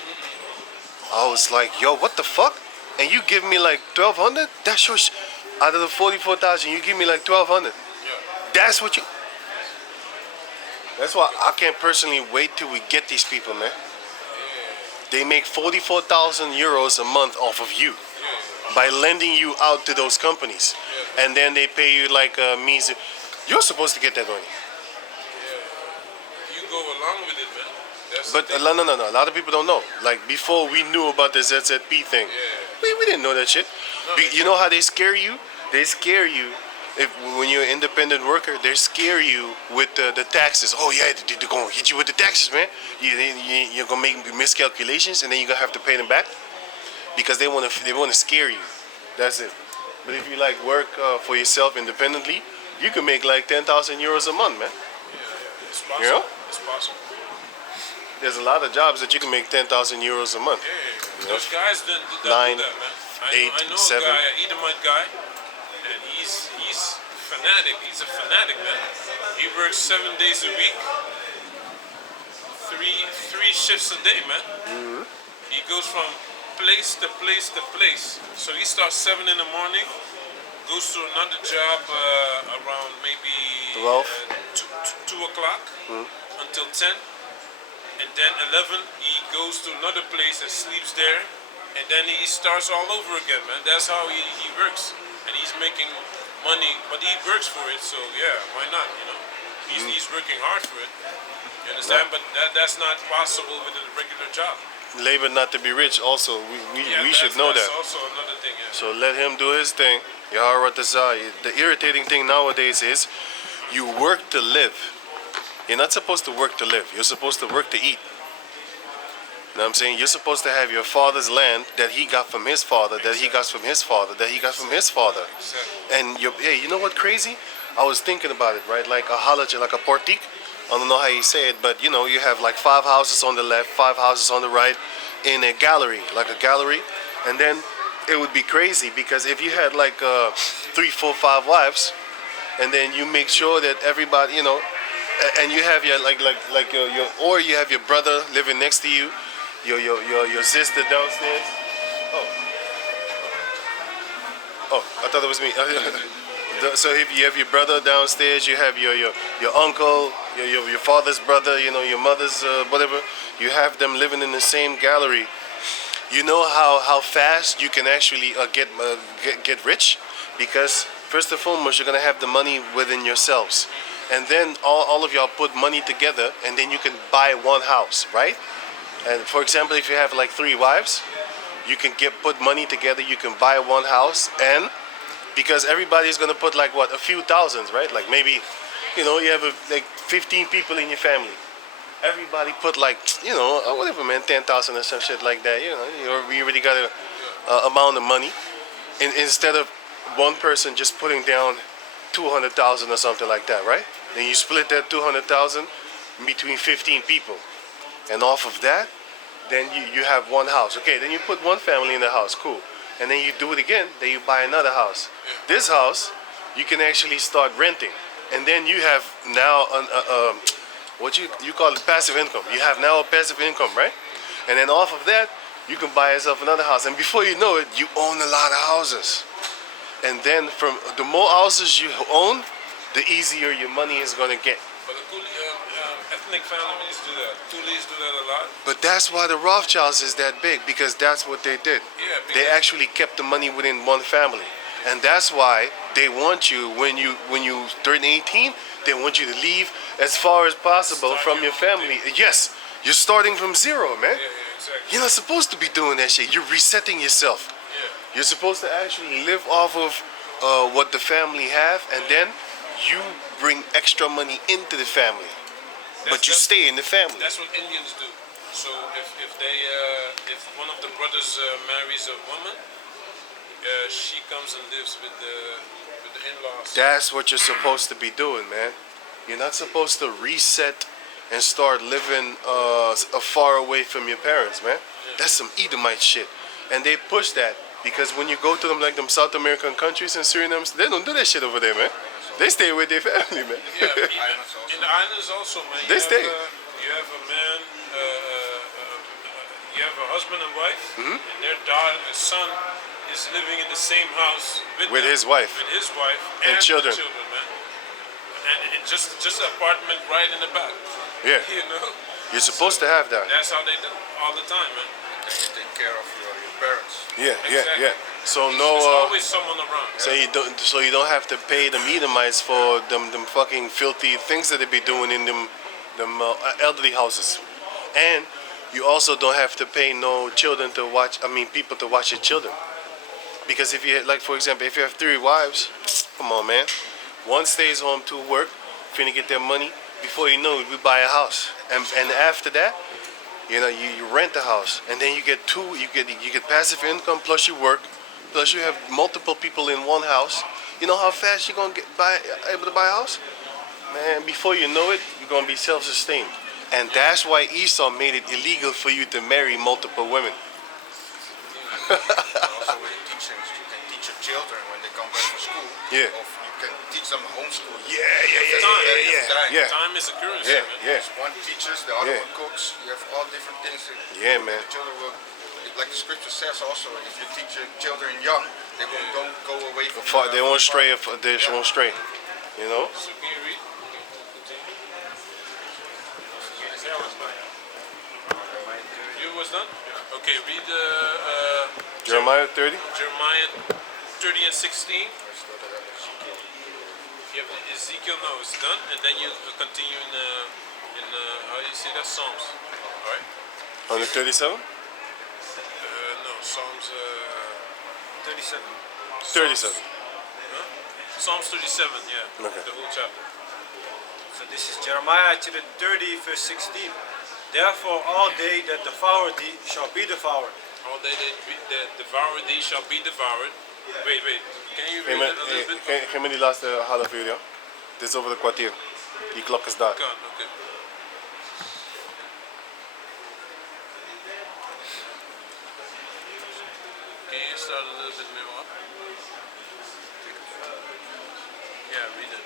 I was like, yo, what the fuck? And you give me like 1,200? That's your out of the 44,000, you give me like 1,200. Yeah. That's what you. That's why I can't personally wait till we get these people, man. They make 44,000 euros a month off of you by lending you out to those companies, and then they pay you like a measly. You're supposed to get that money. You go along with it, man. That's But the thing. no. A lot of people don't know. Like before we knew about the ZZP thing, we didn't know that shit. You know how they scare you? They scare you when you're an independent worker. They scare you with the taxes. Oh yeah, they're gonna hit you with the taxes, man. You're gonna make miscalculations, and then you're gonna have to pay them back because they wanna scare you. That's it. But if you like work for yourself independently, you can make like 10,000 euros a month, man. It's possible. You know? It's possible. There's a lot of jobs that you can make 10,000 euros a month. Yeah. Those guys that do 9, that, man. I 8, know 7. a guy, an Edomite guy, and he's fanatic. He's a fanatic, man. He works 7 days a week, three shifts a day, man. Mm-hmm. He goes from place to place to place. So he starts 7 in the morning, goes to another job around maybe 12. 2 o'clock until 10. And then 11, he goes to another place and sleeps there. And then he starts all over again, man. That's how he works. And he's making money, but he works for it, so yeah, why not, you know? He's working hard for it. You understand? But that's not possible with a regular job. Labor not to be rich also. We should know that. That's also another thing, yeah. So let him do his thing. The irritating thing nowadays is you work to live. You're not supposed to work to live. You're supposed to work to eat. You know what I'm saying? You're supposed to have your father's land that he got from his father, that he got from his father, that he got from his father. And you know what crazy? I was thinking about it, right? Like a halacha, like a portik. I don't know how you say it, but you know, you have like 5 houses on the left, 5 houses on the right in a gallery, like a gallery. And then it would be crazy because if you had like 3, 4, 5 wives, and then you make sure that everybody, you know, and you have your or you have your brother living next to you, your sister downstairs. Oh, I thought it was me. So if you have your brother downstairs, you have your uncle, your father's brother, you know, your mother's whatever. You have them living in the same gallery. You know how fast you can actually get rich, because first and foremost you're gonna have the money within yourselves, and then all of y'all put money together, and then you can buy one house, right? And for example, if you have like 3 wives, you can put money together, you can buy one house, and because everybody's gonna put like what, a few thousands, right? Like maybe, you have like 15 people in your family. Everybody put like, whatever, man, 10,000 or some shit like that. You already got a amount of money. Instead of one person just putting down 200,000 or something like that, right? Then you split that 200,000 between 15 people, and off of that, then you have one house. Okay, then you put one family in the house, cool. And then you do it again, then you buy another house. This house, you can actually start renting. And then you have now what you call it, passive income. You have now a passive income, right? And then off of that, you can buy yourself another house. And before you know it, you own a lot of houses. And then from the more houses you own, the easier your money is gonna get. But the ethnic families do that. Coolies do that a lot. But that's why the Rothschilds is that big, because that's what they did. Yeah, They actually kept the money within one family. And that's why they want you, when you turn 18, they want you to leave as far as possible Start from your your own family. Yes, you're starting from zero, man. Yeah, exactly. You're not supposed to be doing that shit. You're resetting yourself. Yeah. You're supposed to actually live off of what the family have, and then you bring extra money into the family. But you stay in the family. That's what Indians do. So if one of the brothers marries a woman, she comes and lives with the in-laws. That's what you're supposed to be doing, man. You're not supposed to reset and start living far away from your parents, man. That's some Edomite shit. And they push that because when you go to them, like them South American countries and Suriname, they don't do that shit over there, man. They stay with their family, man. Yeah, in the islands also, man. They stay. You have a man, you have a husband and wife, and their son is living in the same house With his wife. with his wife And children. the children, man. And it just an apartment right in the back. Yeah. You know, You're supposed to have that. that's how they do all the time, man. And you take care of your parents. Yeah, Exactly. yeah. So There's no, always someone around. so you don't have to pay the Edomites for them fucking filthy things that they be doing in them elderly houses, and you also don't have to pay no children to watch. I mean, people to watch your children, because if you like, for example, if you have 3 wives, come on, man. One stays home to work, finna get their money. Before you know it, we buy a house, and after that, you rent a house, and then you get passive income, plus you work, plus you have multiple people in one house. You know how fast you're gonna able to buy a house? Man, before you know it, you're gonna be self-sustained. And that's why Esau made it illegal for you to marry multiple women. Also with the teachings, you can teach your children when they come back from school. Yeah. Or you can teach them homeschool. Yeah. Time is a currency, Yeah, man. yeah. One teaches, the other Yeah. one cooks. You have all different things. Yeah, man. The children will, like the scripture says also, if you teach your children young, they don't go away from. They won't stray. They won't stray. You know. So can you read? You was done? Okay, read Jeremiah 30. Jeremiah 30 and 16. You have Ezekiel, no, it's done, and then you continue in how do you say that? Psalms. All right. 137. No, Psalms 37. 37. Psalms 37, yeah. Okay. The whole chapter. So this is Jeremiah chapter 30 verse 16. Therefore all they that devour thee shall be devoured. All they that devour thee shall be devoured. Wait. Can you read it a little bit? Geef me die laatste half uur, ja? Dit is over een kwartier. Die klok is daar. Kan, okay. Can you start a little bit more up? Yeah, read it.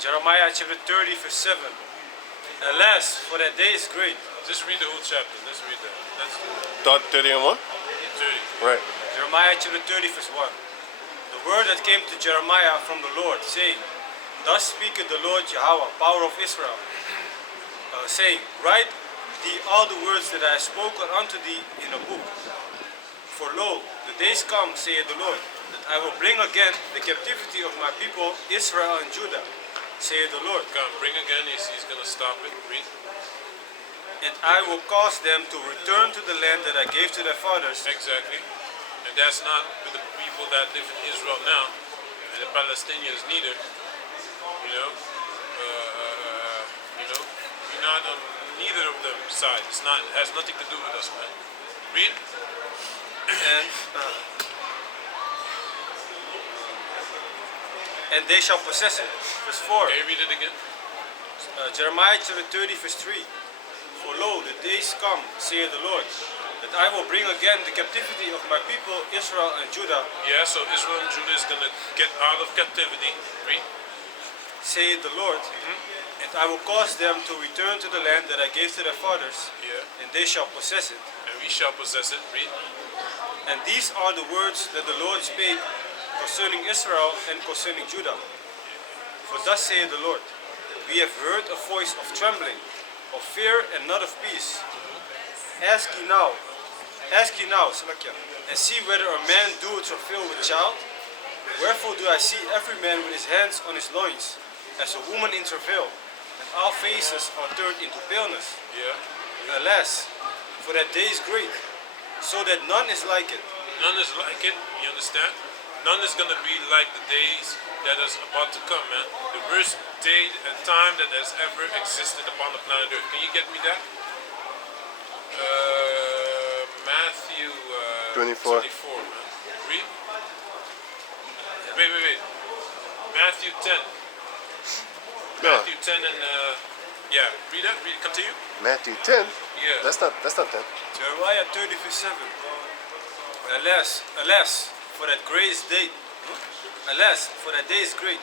Jeremiah chapter 30 verse 7. Alas, for that day is great. Just read the whole chapter. Let's read that. Let's do that. Tot 30 and 1? 30. Right. Jeremiah chapter 30 verse 1. The word that came to Jeremiah from the Lord, saying, Thus speaketh the Lord Yahweh, power of Israel, saying, Write thee all the words that I have spoken unto thee in a book. For lo, the days come, saith the Lord, that I will bring again the captivity of my people Israel and Judah, saith the Lord. Come, bring again. He's going to stop it. Read. And I will cause them to return to the land that I gave to their fathers. Exactly. And that's not with the people that live in Israel now, and the Palestinians neither. You know, we're not on neither of them side. It has nothing to do with us, man. Read. And they shall possess it. Verse 4. Okay, read it again. Jeremiah chapter 30, verse 3. For lo, the days come, saith the Lord, that I will bring again the captivity of my people Israel and Judah, Yeah, so Israel and Judah is going to get out of captivity. Read. saith the Lord, and I will cause them to return to the land that I gave to their fathers, Yeah. and they shall possess it. And we shall possess it. Read. And these are the words that the Lord spake concerning Israel and concerning Judah. For thus saith the Lord, we have heard a voice of trembling, of fear and not of peace. Ask ye now, Salakia, and see whether a man doeth travail with child. Wherefore do I see every man with his hands on his loins, as a woman in travail, and all faces are turned into paleness. Yeah. Alas, for that day is great, so that none is like it. None is like it. You understand? None is going to be like the days that is about to come, man. The worst day and time that has ever existed upon the planet Earth. Can you get me that? Matthew 24. 24, man. Read. Wait. Matthew 10. Yeah. Matthew 10 and yeah. Read that. Read. Continue. Matthew 10. Yeah. That's not 10. Jeremiah 30 verse 7. Alas, for that great day. Alas, for that day is great,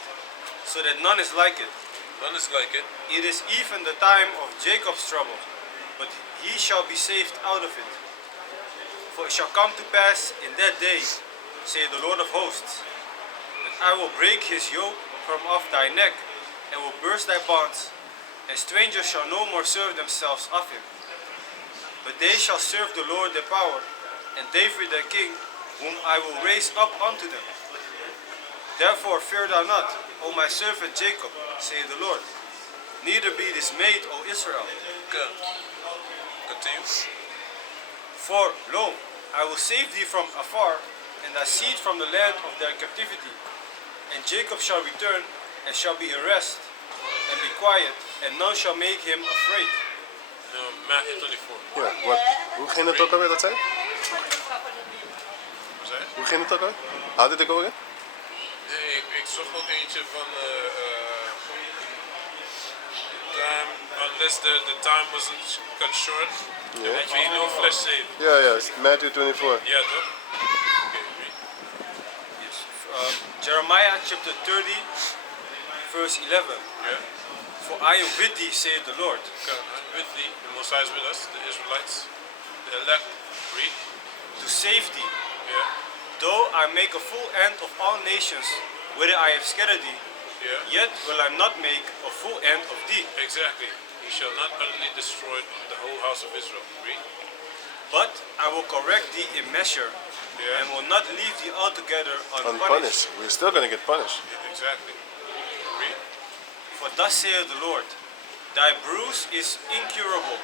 so that none is like it. None is like it. It is even the time of Jacob's trouble, but he shall be saved out of it. For it shall come to pass in that day, saith the Lord of hosts, that I will break his yoke from off thy neck, and will burst thy bonds, and strangers shall no more serve themselves of him. But they shall serve the Lord their power, and David their king, whom I will raise up unto them. Therefore fear thou not, O my servant Jacob, saith the Lord, neither be dismayed, O Israel. Good. Continue. For, lo, I will save thee from afar, and thy seed from the land of their captivity. And Jacob shall return, and shall be in rest, and be quiet, and none shall make him afraid. No, Matthew 24. Ja, wat? Hoe ging het ook alweer, dat zei? Was that? Hoe ging het ook alweer? How did it go again? Nee, ik zocht ook eentje van time, unless the time wasn't cut short. Yeah. Dat je no flesh saved. Ja, it's Matthew 24. Ja, toch? Okay, read. Yes. Jeremiah chapter 30, verse 11. Yeah. For I am with thee, saith the Lord, Okay, I'm with thee. The Most High is with us, the Israelites, the elect. Read. to save thee. Yeah. Though I make a full end of all nations, whither I have scattered thee, Yeah. yet will I not make a full end of thee. Exactly. He shall not utterly destroy the whole house of Israel. Read. But I will correct thee in measure, Yeah. and will not leave thee altogether unpunished. Unpunished. We're still gonna get punished. Exactly. Read. For thus saith the Lord, thy bruise is incurable,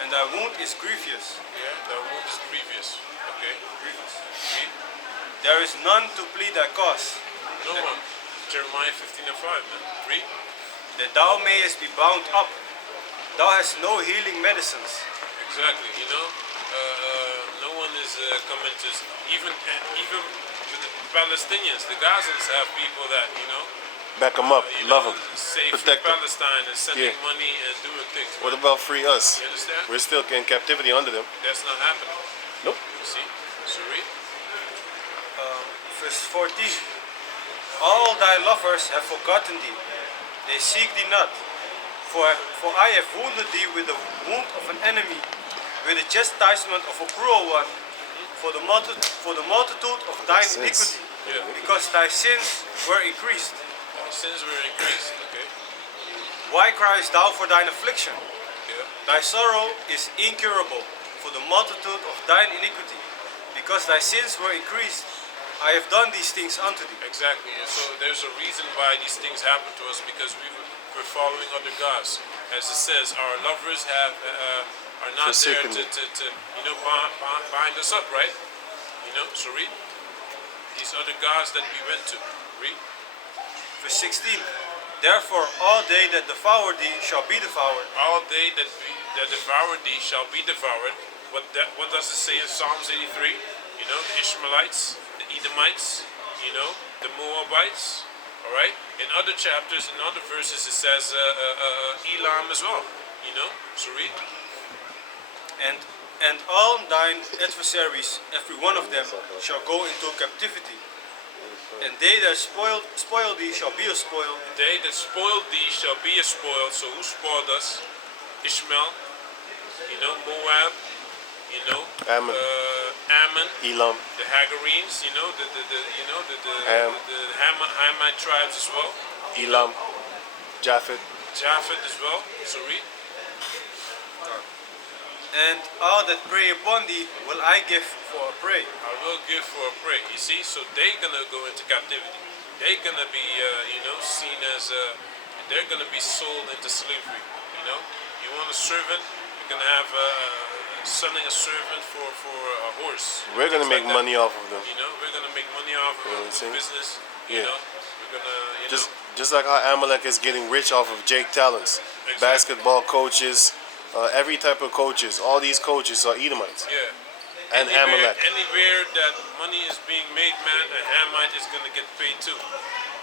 and thy wound is grievous. Yeah. The wound is grievous. Okay. Grievous. Read. There is none to plead thy cause, No one. Jeremiah 15 and 5, man. Read. that thou mayest be bound up. Thou hast no healing medicines. Exactly. You know, no one is coming to even with the Palestinians. The Gazans have people that Back them up, you love know, them, save protect them. Palestine and sending Yeah. money and doing things. What about free us? You understand? We're still in captivity under them. That's not happening. Nope. You see? So read. Verse 14. All thy lovers have forgotten thee. They seek thee not. For I have wounded thee with the wound of an enemy, with the chastisement of a cruel one, for the multitude of thine Sins. iniquity, Yeah. because thy sins were increased. Sins were increased. Okay. Why criest thou for thine affliction? Yeah. Thy sorrow is incurable for the multitude of thine iniquity, because thy sins were increased. I have done these things unto thee. Exactly. And so there's a reason why these things happen to us, because we're following other gods. As it says, our lovers are not there Forsaken to bind us up, right? So read. These other gods that we went to. Read. Verse 16. Therefore all they that devour thee shall be devoured. All they that devour thee shall be devoured. What does it say in Psalms 83? The Ishmaelites, the Edomites, the Moabites. All right. In other chapters, in other verses, it says Elam as well. So read. And all thine adversaries, every one of them, shall go into captivity. And they that spoil thee shall be a spoil. They that spoiled thee shall be a spoil. So who spoiled us? Ishmael, Moab, Ammon. Ammon, Elam. the Hagarenes, the Hamite tribes as well. Elam. Japhet. Japhet as well. So read. And all that prey upon thee will I give for a prey. I will give for a prey. You see, so they're gonna go into captivity. They're gonna be, seen as, they're gonna be sold into slavery. You want a servant, you're gonna have selling a servant for a horse. We're gonna make money off of them. We're gonna make money off of the business. Yeah. We're gonna, Just like how Amalek is getting rich off of Jake Talents, Exactly. basketball coaches, every type of coaches. All these coaches are Edomites. Yeah. And Amalek. Anywhere that money is being made, man, a Hamite is gonna get paid too.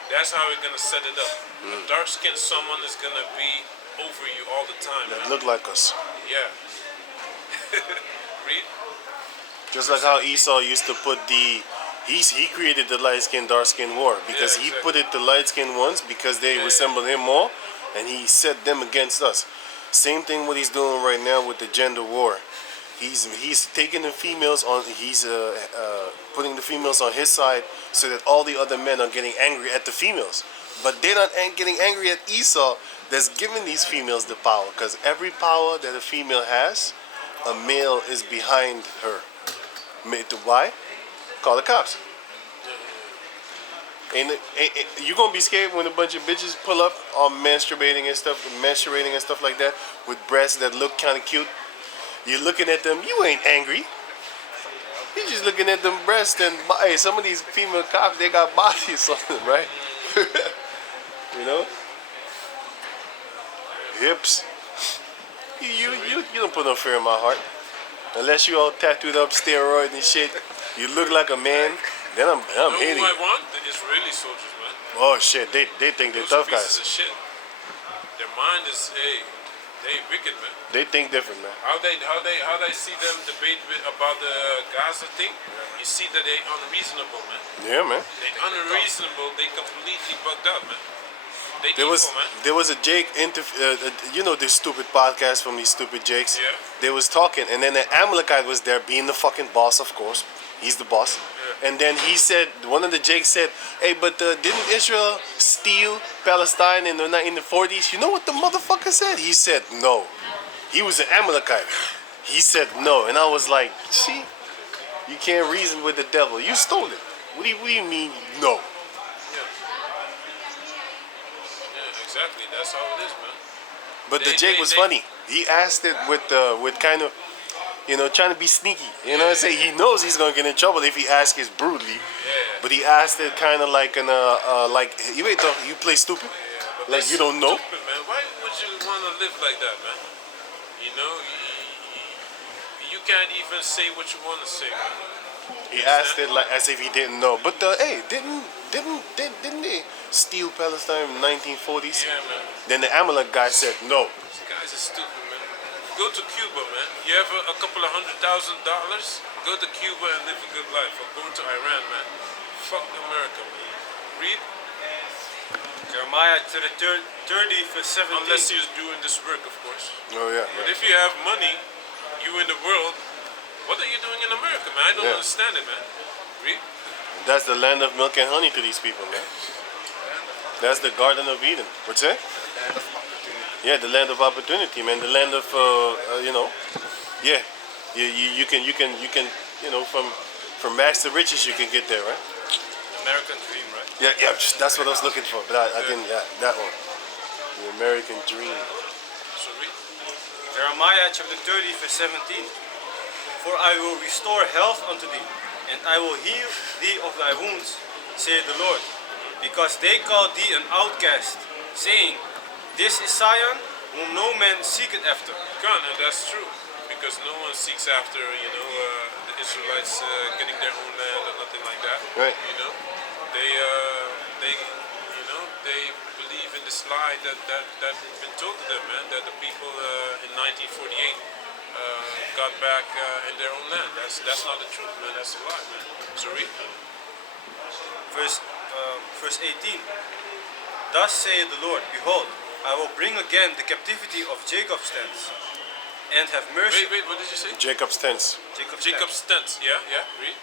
That's how we're gonna set it up. A dark-skinned someone is gonna be over you all the time, That man. look like us. Yeah. Read. Just like how Esau used to put he created the light skin, dark skin war because Yeah, he exactly. put it the light skinned ones because they resemble him more, and he set them against us. Same thing what he's doing right now with the gender war. He's taking the females on. He's putting the females on his side so that all the other men are getting angry at the females, but they're not getting angry at Esau. That's giving these females the power, because every power that a female has, a male is behind her. Why? Call the cops. You gonna be scared when a bunch of bitches pull up all menstruating and stuff like that, with breasts that look kind of cute. You're looking at them, you ain't angry. You're just looking at them breasts and hey, some of these female cops, they got bodies on them, right? Hips. You don't put no fear in my heart. Unless you all tattooed up, steroid and shit. You look like a man. Then I'm hitting. Who I want? The Israeli soldiers, man. Oh shit, they think they're Those tough pieces guys. of shit. Their mind is, they wicked, man. They think different, man. How they see them debate about the Gaza thing? You see that they unreasonable, man. Yeah, man. They unreasonable. They completely bugged out, man. They There evil, man. was a Jake this stupid podcast from these stupid Jakes. Yeah. They was talking, and then the Amalekite was there, being the fucking boss, of course. He's the boss. Yeah. And then he said, one of the Jakes said, "Hey, but didn't Israel steal Palestine in the 40s?" You know what the motherfucker said? He said no. He was an Amalekite. He said no, and I was like, "See, you can't reason with the devil. You stole it. What do you mean no?" Yeah, exactly. That's how it is, man. But the Jake was funny. He asked it with kind of, trying to be sneaky. You know what I'm saying? He knows he's gonna get in trouble if he asks it brutally. Yeah. But he asked it kind of like like you ain't talking. You play stupid. But Like that's you don't know. Stupid, man. Why would you want to live like that, man? You can't even say what you want to say, man. He asked it like as if he didn't know. But hey, didn't they steal Palestine in the 1940s? Yeah, man. Then the Amalek guy said no. These guys are stupid, man. Go to Cuba, man. You have a couple of $100,000. Go to Cuba and live a good life. Or go to Iran, man. Fuck America, man. Read. Jeremiah 30 verse 17. Unless you're doing this work, of course. Oh yeah. But if you have money, you in the world, what are you doing in America, man? I don't Yeah. understand it, man. Read. That's the land of milk and honey to these people, man. That's the Garden of Eden. What's that? Land of opportunity. Yeah, the land of opportunity, man. The land of you know, yeah. You can from max to riches you can get there, right? American dream, right? Yeah, yeah. That's what I was looking for, but I didn't. Yeah, that one. The American dream. So read. Jeremiah chapter 30, verse 17. For I will restore health unto thee, and I will heal thee of thy wounds, saith the Lord. Because they called thee an outcast, saying, This is Zion, whom no man seeketh after. God, and that's true. Because no one seeks after, the Israelites getting their own land or nothing like that. Right. They believe in this lie that's been told to them, man. That the people in 1948 got back in their own land. That's not the truth, man. That's a lie, man. So read. Verse 18. Thus saith the Lord, Behold, I will bring again the captivity of Jacob's tents, and have mercy. Wait, what did you say? Jacob's tents. Jacob's tents. Yeah, read.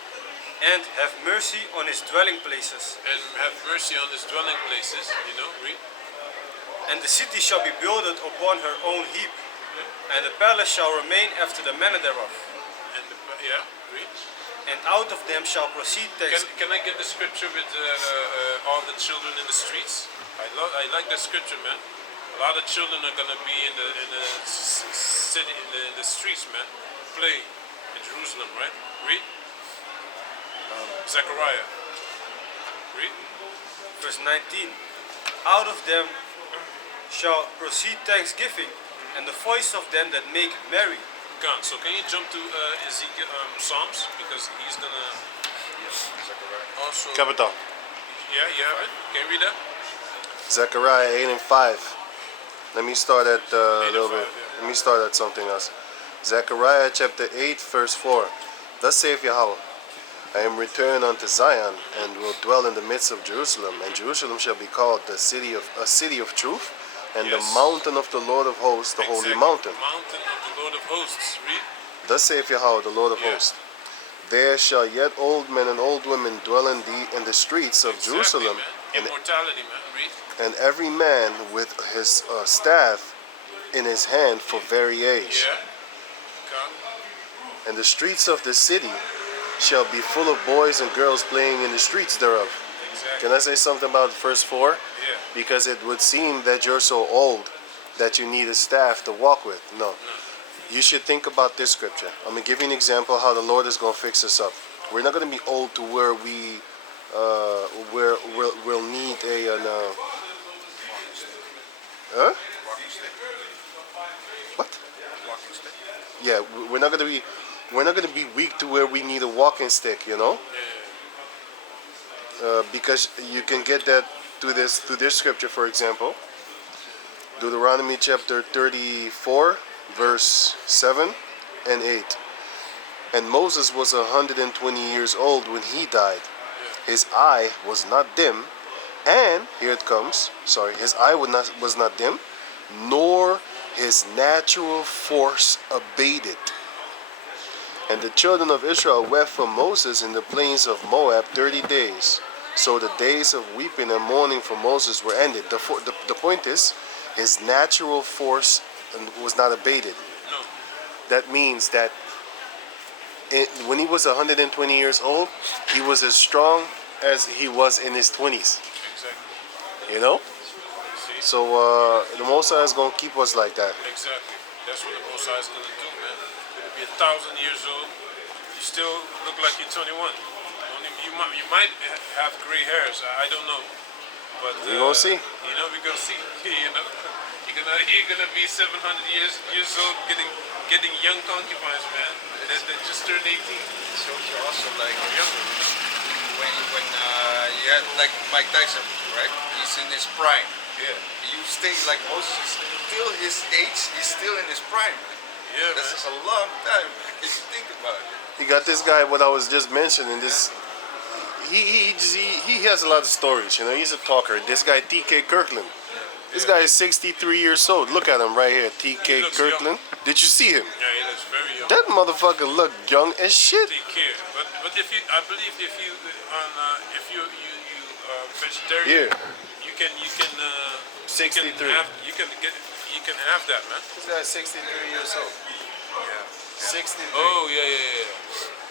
And have mercy on his dwelling places. And have mercy on his dwelling places, read. And the city shall be builded upon her own heap, and the palace shall remain after the manner thereof. And read. And out of them shall proceed thanks. Can I get the scripture with all the children in the streets? I like that scripture, man. A lot of children are gonna be in the city, in the streets, man, playing in Jerusalem, right? Read. Zechariah. Read. Verse 19. Out of them shall proceed thanksgiving, and the voice of them that make merry. Gone. So can you jump to Ezekiel Psalms, because he's gonna also. Capital. Yeah, you have it. Can you read that? Zechariah 8 and 5. Let me start at a little bit. yeah. Let me start at something else. Zechariah chapter 8, verse 4. Thus saith Yahweh, I am returned unto Zion, and will dwell in the midst of Jerusalem, and Jerusalem shall be called a city of truth, and the Yes. mountain of the Lord of hosts, the holy mountain. Mountain of the Lord of hosts. Read. Thus saith Yahweh, the Lord of Yeah. hosts, there shall yet old men and old women dwell in the streets of Exactly, Jerusalem, man. and Immortality, man. Read. every man with his staff in his hand for very age. Yeah. Come. And the streets of the city shall be full of boys and girls playing in the streets thereof. Exactly. Can I say something about verse 4? Yeah. Because it would seem that you're so old that you need a staff to walk with. No. You should think about this scripture. I'm going to give you an example how the Lord is going to fix us up. We're not going to be old to where we'll need huh? What? Yeah, we're not going to be weak to where we need a walking stick, because you can get that through this scripture, for example. Deuteronomy chapter 34, verse 7 and 8. And Moses was 120 years old when he died. His eye was not dim, and here it comes. Sorry, his eye was not dim, nor his natural force abated. And the children of Israel wept for Moses in the plains of Moab 30 days. So the days of weeping and mourning for Moses were ended. The point is, his natural force was not abated. No. That means that when he was 120 years old, he was as strong as he was in his 20s. Exactly. See? So the Most High is going to keep us like that. Exactly. That's what the Most High is gonna do, man. You'll be 1,000 years old. You still look like you're 21. You might have gray hairs. I don't know. But We're going to see. We're gonna see. You're gonna be 700 years old, getting young concubines, man. That just turned 18. So you also like Younger. when you had like Mike Tyson, right? He's in his prime. Yeah. You stay like Moses, still his age, he's still in his prime. Yeah, This man. is a long time. If you think about it. You got this guy, what I was just mentioning, this he has a lot of stories, he's a talker. This guy TK Kirkland. This guy is 63 years old. Look at him right here, He TK looks Kirkland. Did you see him? Yeah, he looks very young. That motherfucker looked young as shit. Take care. But I believe if you vegetarian, Here. you can 63. you can you can have that, man. This guy's 63 years old. Yeah. 63. Oh yeah, yeah, yeah.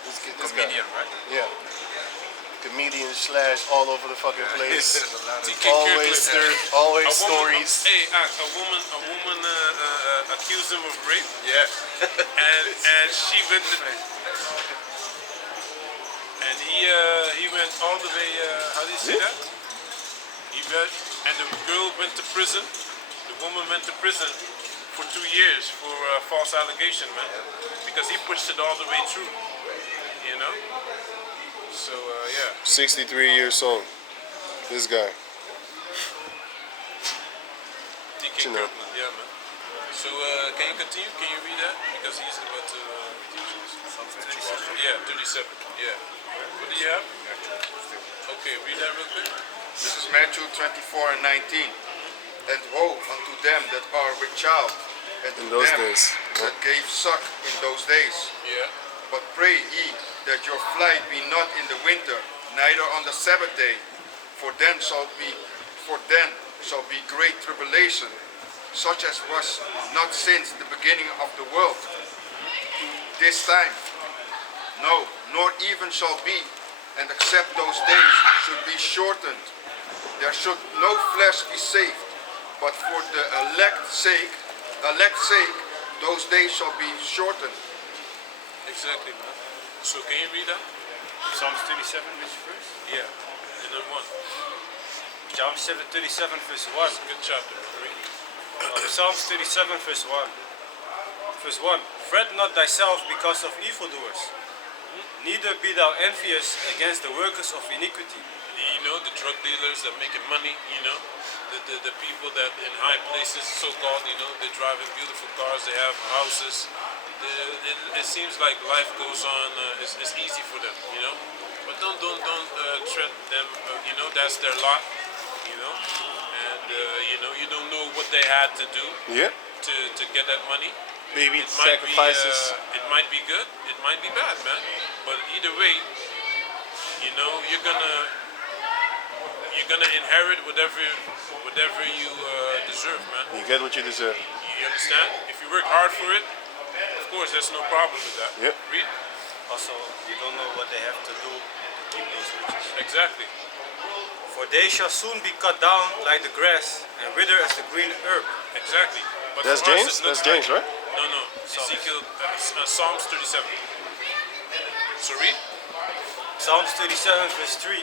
This Comedian, guy. right? Yeah. Comedian / all over the fucking place. There's a lot of TK Always Kirkland. always A woman, stories. a woman accused him of rape, Yeah. and she went to, and he went all the way. How do you say that? He went, and the girl went to prison. The woman went to prison for 2 years for false allegation, man, because he pushed it all the way through. You know. So yeah. 63 years old. This guy. TK You know. Kirkland, yeah, man. So can you continue? Can you read that? Because he's about to teach us. Yeah, 37. Yeah. What do you have? Okay, read that real quick. This is Matthew 24 and 19. And woe unto them that are with child, and to In those them days. that gave suck in those days. Yeah. But pray ye that your flight be not in the winter, neither on the Sabbath day, for then shall be great tribulation, such as was not since the beginning of the world to this time. No, nor even shall be, and except those days should be shortened, there should no flesh be saved, but for the elect's sake, those days shall be shortened. Exactly, man. So can you read that? Psalms 37, which verse? Yeah. And then one. Psalms 37, verse 1. Good chapter. Read. Psalms 37, verse 1. Verse 1. Fret not thyself because of evildoers, neither be thou envious against the workers of iniquity. You know, the drug dealers that making money, you know, the people that in high places, so-called, you know, they're driving beautiful cars, they have houses. It seems like life goes on, it's easy for them, you know. But don't treat them, you know, that's their lot, you know. And, you know, you don't know what they had to do Yeah. to get that money. Baby It might sacrifices. be, it might be good, it might be bad, man. But either way, you know, you're gonna inherit whatever you deserve, man. You get what you deserve. You understand? If you work hard for it, of course, there's no problem with that. Yep. Read. Also, you don't know what they have to do to keep those riches. Exactly. For they shall soon be cut down like the grass and wither as the green herb. Exactly. But That's for us, James? it That's looks James, like, right? No. Ezekiel, Psalms 37. So read. Psalms 37, verse 3.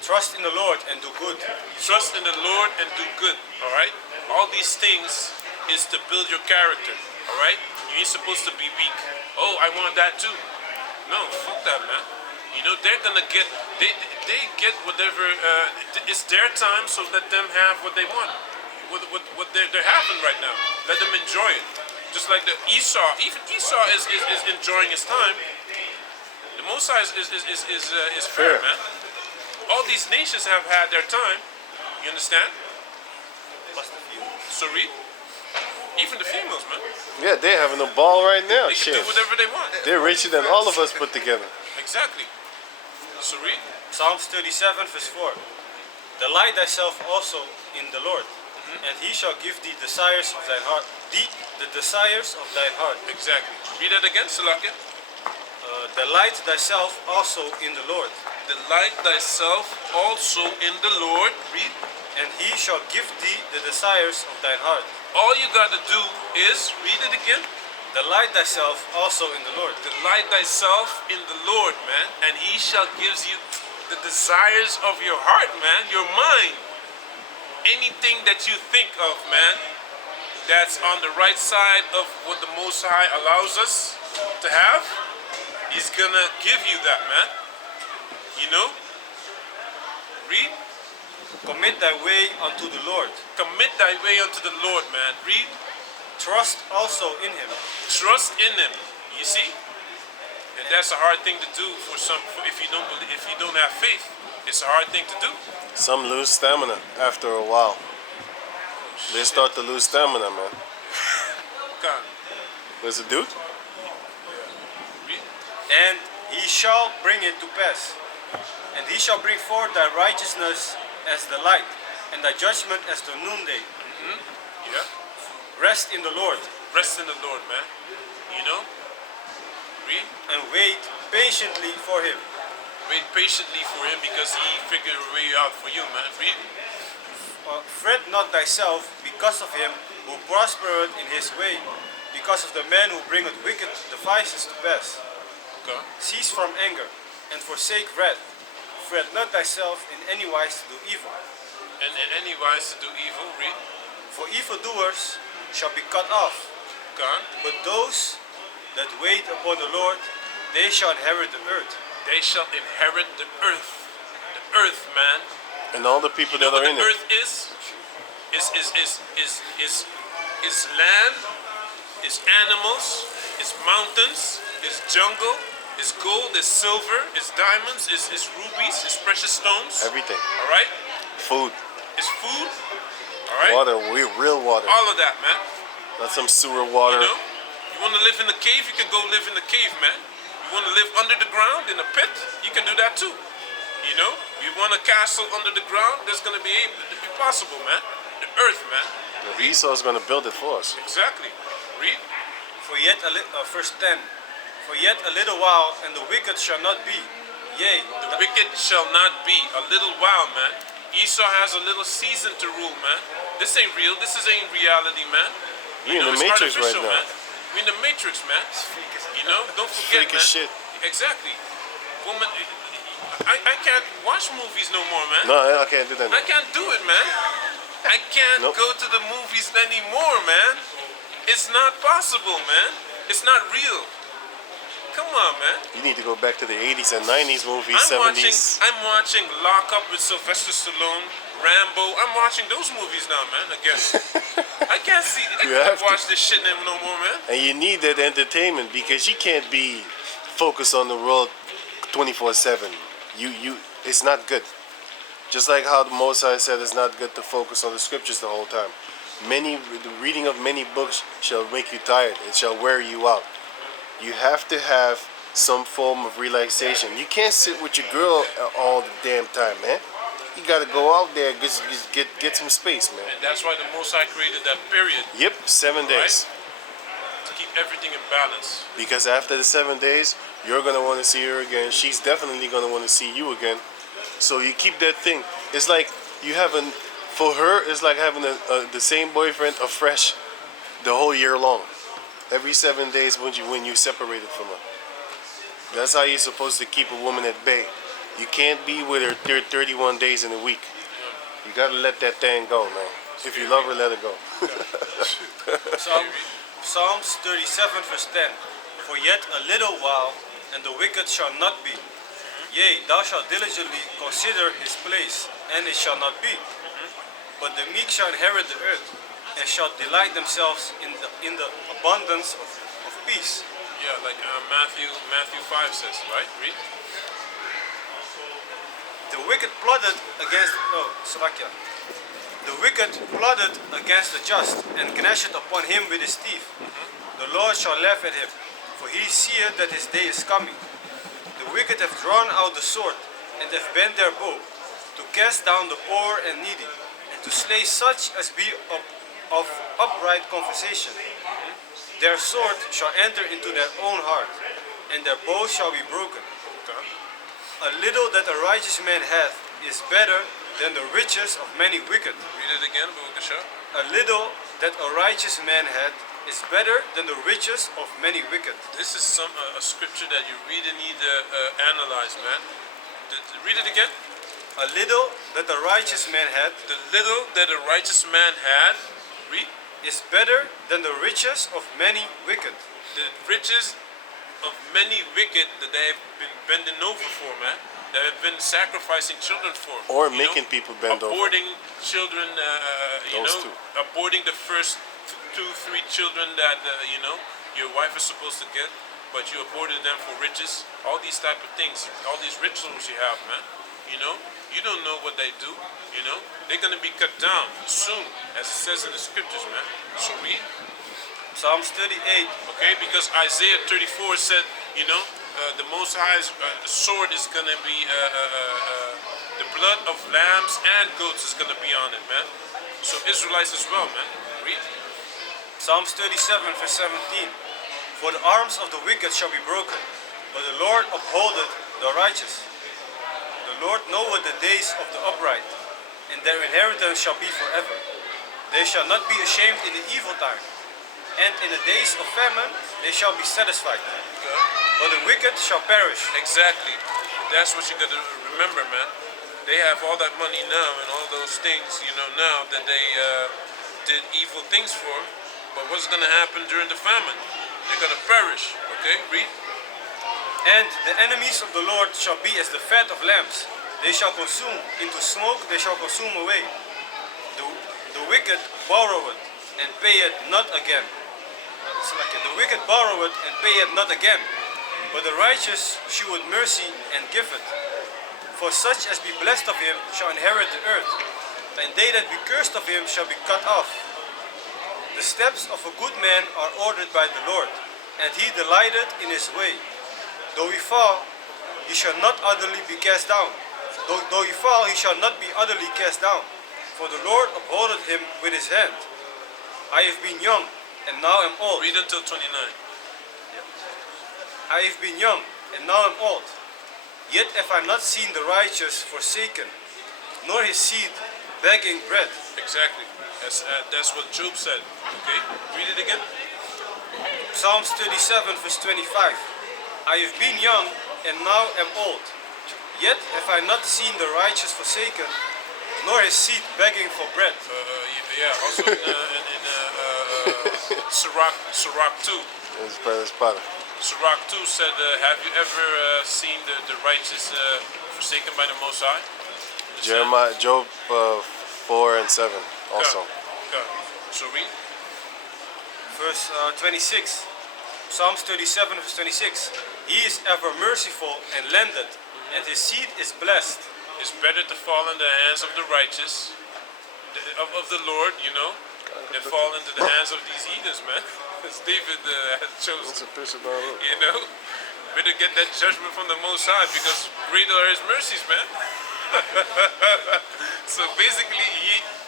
Trust in the Lord and do good. Trust in the Lord and do good. All right. All these things is to build your character. All right. You ain't supposed to be weak. Oh, I want that too. No, fuck that, man. You know they're gonna get they get whatever. It's their time, so let them have what they want. What they're having right now. Let them enjoy it. Just like the Esau. Even Esau is enjoying his time. The Most High is fair, Fair. man. All these nations have had their time. You understand? Plus the few. So read. Even the females, man. Yeah, they're having a ball right now. They can Shit. do whatever they want. They're richer than all of us put together. Exactly. So read. Psalms 37, verse 4. Delight thyself also in the Lord, and he shall give thee desires of thine heart. The desires of thine heart. Exactly. Read that again, Salakia. Delight thyself also in the Lord, Delight thyself also in the Lord. Read. and he shall give thee the desires of thine heart. All you got to do is read it again. Delight thyself also in the Lord, Delight thyself in the Lord, man, and he shall give you the desires of your heart, man, your mind. Anything that you think of, man, that's on the right side of what the Most High allows us to have, he's gonna give you that, man. You know? Read. commit thy way unto the Lord. Commit thy way unto the Lord, man. Read. Trust also in him, Trust in him. You see? And that's a hard thing to do for if you don't believe, if you don't have faith. It's a hard thing to do. Some lose stamina after a while. They start to lose stamina, man. God. There's a dude? Read. and he shall bring it to pass. And he shall bring forth thy righteousness as the light, and thy judgment as the noonday. Yeah. Rest in the Lord Rest in the Lord, man. You know? Read. and wait patiently for him. Wait patiently for him because he figured a way out for you, man. Read. Fret not thyself because of him who prospereth in his way, because of the man who bringeth wicked devices to pass. Okay. Cease from anger and forsake wrath. Fret not thyself in any wise to do evil. And in any wise to do evil, read. For evildoers shall be cut off, God. but those that wait upon the Lord, they shall inherit the earth. They shall inherit the earth. The earth, man. And all the people You know that what are in the it. earth is land, is animals, is mountains, is jungle, is gold, is silver, is diamonds, is rubies, is precious stones. Everything. All right, Food, is food. All right, water, real water. all of that, man. Not some sewer You water. know, you want to live in the cave, you can go live in the cave, man. You want to live under the ground in a pit, you can do that too. You know, you want a castle under the ground, that's gonna be possible, man. The earth, man. Esau's going to build it for us. Exactly. Read. For yet verse 10. For yet a little while, and the wicked shall not be. Yea, The wicked shall not be. A little while, man. Esau has a little season to rule, man. This ain't real. This ain't reality, man. We're in the it's Matrix right artificial, now. man. We're in the Matrix, man. You know, don't forget, Freak man. as shit. Exactly. Woman, I can't watch movies no more, man. No, I can't do that. I can't do it, man. I can't Nope. go to the movies anymore, man. It's not possible, man. It's not real. Come on, man. You need to go back to the 80s and 90s movies, 70s. I'm watching Lock Up with Sylvester Stallone, Rambo. I'm watching those movies now, man. Again, I can't see. I You can't have to. watch this shit no more, man. And you need that entertainment because you can't be focused on the world 24/7. It's not good. Just like how the Mosai said, it's not good to focus on the scriptures the whole time. The reading of many books shall make you tired. It shall wear you out. You have to have some form of relaxation. You can't sit with your girl all the damn time, man. You gotta go out there and get some space, man. And that's why the Most High created that period Yep, 7 days. to keep everything in balance. Because after the 7 days, you're gonna want to see her again. She's definitely gonna want to see you again. So you keep that thing. It's like you having, for her, it's like having the same boyfriend afresh the whole year long. Every 7 days when you separated from her. That's how you're supposed to keep a woman at bay. You can't be with her 31 days in a week. You gotta let that thing go, man. If you love her, let her go. Psalms 37 verse 10. For yet a little while, and the wicked shall not be. Yea, thou shalt diligently consider his place, and it shall not be. But the meek shall inherit the earth, and shall delight themselves in the abundance of peace. Yeah, like Matthew 5 says, right? Read. The wicked plotted against The wicked plotted against the just, and gnashed upon him with his teeth. The Lord shall laugh at him, for he seeth that his day is coming. The wicked have drawn out the sword, and have bent their bow, to cast down the poor and needy, and to slay such as be of upright conversation. Their sword shall enter into their own heart, and their bow shall be broken. A little that a righteous man hath is better than the riches of many wicked. Read it again, Bukasha. A little that a righteous man hath is better than the riches of many wicked. This is a scripture that you really need to analyze, man. Read it again. A little that a righteous man hath The little that a righteous man had, read, is better than the riches of many wicked. the riches of many wicked that they have been bending over for, man. That have been sacrificing children for. Or you making know? people bend over. Aborting children, Those two. aborting the first 2-3 children that, your wife is supposed to get, but you aborted them for riches. All these type of things, all these rituals you have, man. You don't know what they do, They're going to be cut down soon, as it says in the scriptures, man. So read. Psalms 38. Okay, because Isaiah 34 said, the Most High's sword is going to be, the blood of lambs and goats is going to be on it, man. So Israelites as well, man. Read. Psalms 37 verse 17. For the arms of the wicked shall be broken, but the Lord upholdeth the righteous. The Lord knoweth the days of the upright, and their inheritance shall be forever. They shall not be ashamed in the evil time, and in the days of famine they shall be satisfied. But the wicked shall perish. Exactly. That's what you gotta remember, man. They have all that money now and all those things, you know, now that they did evil things for. But what's gonna happen during the famine? They're gonna perish. Okay, read. And the enemies of the Lord shall be as the fat of lambs. They shall consume, into smoke they shall consume away. The wicked borroweth and payeth not again. The wicked borroweth and payeth not again, but the righteous sheweth mercy and giveth. For such as be blessed of him shall inherit the earth, and they that be cursed of him shall be cut off. The steps of a good man are ordered by the Lord, and he delighteth in his way. Though he fall, he shall not utterly be cast down. Though he fall, he shall not be utterly cast down. For the Lord upholdeth him with his hand. I have been young, and now am old. Read until 29. I have been young, and now am old. Yet have I not seen the righteous forsaken, nor his seed begging bread. Exactly. That's what Job said. Okay, read it again. Psalms 37 verse 25. I have been young, and now am old. Yet have I not seen the righteous forsaken, nor his seed begging for bread. Yeah, also in Sirach 2. It's Sparta. Sirach 2 said, have you ever seen the righteous forsaken by the Most High? Jeremiah, Job 4 and 7 also. Okay. So read. Verse 26. Psalms 37 verse 26. He is ever merciful and lendeth, and his seed is blessed. It's better to fall in the hands of the righteous, of the Lord, you know, than fall into the hands of these heathens, man. As David had chosen, you know. Better get that judgment from the Most High, because greater are his mercies, man. So basically,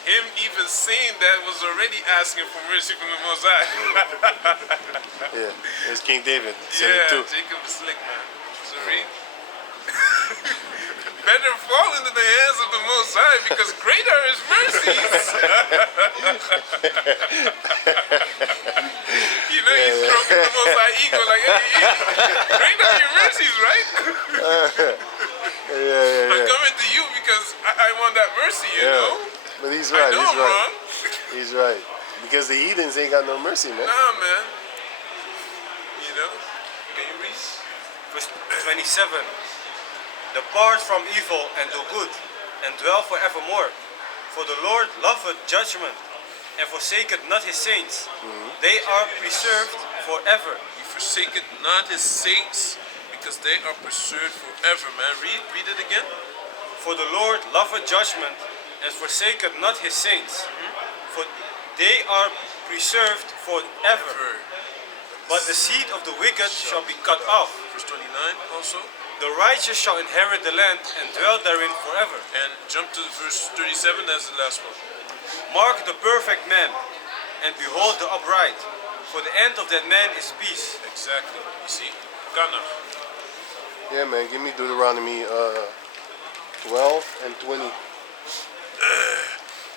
him even saying that was already asking for mercy from the Most High. Yeah, it's King David. Said it too. Jacob is slick, man. So read. Better fall into the hands of the Most High, because greater are his mercies. You know, he's stroking the Most High ego like, hey, greater are your mercies, right? I'm coming to you because I want that mercy, you know? But he's right, I know he's I'm right. wrong. He's right. Because the heathens ain't got no mercy, man. Nah, man. You know? Can you read? Verse 27. Depart from evil and do good, and dwell forevermore. For the Lord loveth judgment, and forsaketh not his saints. They are preserved forever. He forsaketh not his saints, because they are preserved forever, man. Read it again. For the Lord loveth judgment, and forsaketh not his saints. For they are preserved forever. But the seed of the wicked shall be cut off. Verse 29 also. The righteous shall inherit the land and dwell therein forever. And jump to verse 37, that's the last one. Mark the perfect man, and behold the upright, for the end of that man is peace. Exactly. You see? Ghana. Yeah, man, give me Deuteronomy 12 and 20.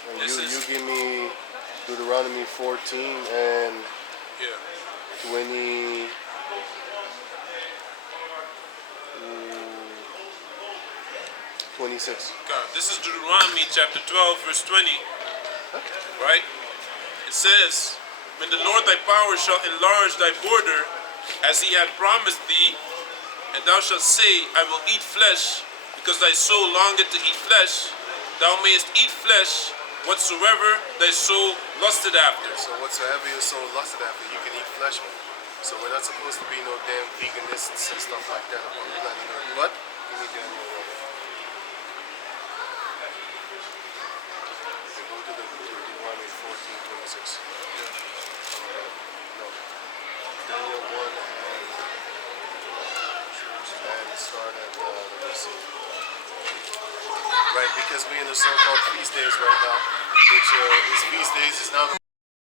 And you give me Deuteronomy 14 and 20. 26. God, this is Deuteronomy chapter 12, verse 20. Right? It says, when the Lord thy power shall enlarge thy border, as he had promised thee, and thou shalt say, I will eat flesh, because thy soul longeth to eat flesh, thou mayest eat flesh, whatsoever thy soul lusted after. So whatsoever your soul lusted after, you can eat flesh, man. So we're not supposed to be no damn veganists and stuff like that upon the planet Earth. What? Give me Daniel 1. Go to the Deuteronomy 14:26. No. Daniel 1 and start at the verse. Right, because we're in the so-called feast days right now, which is feast days is now.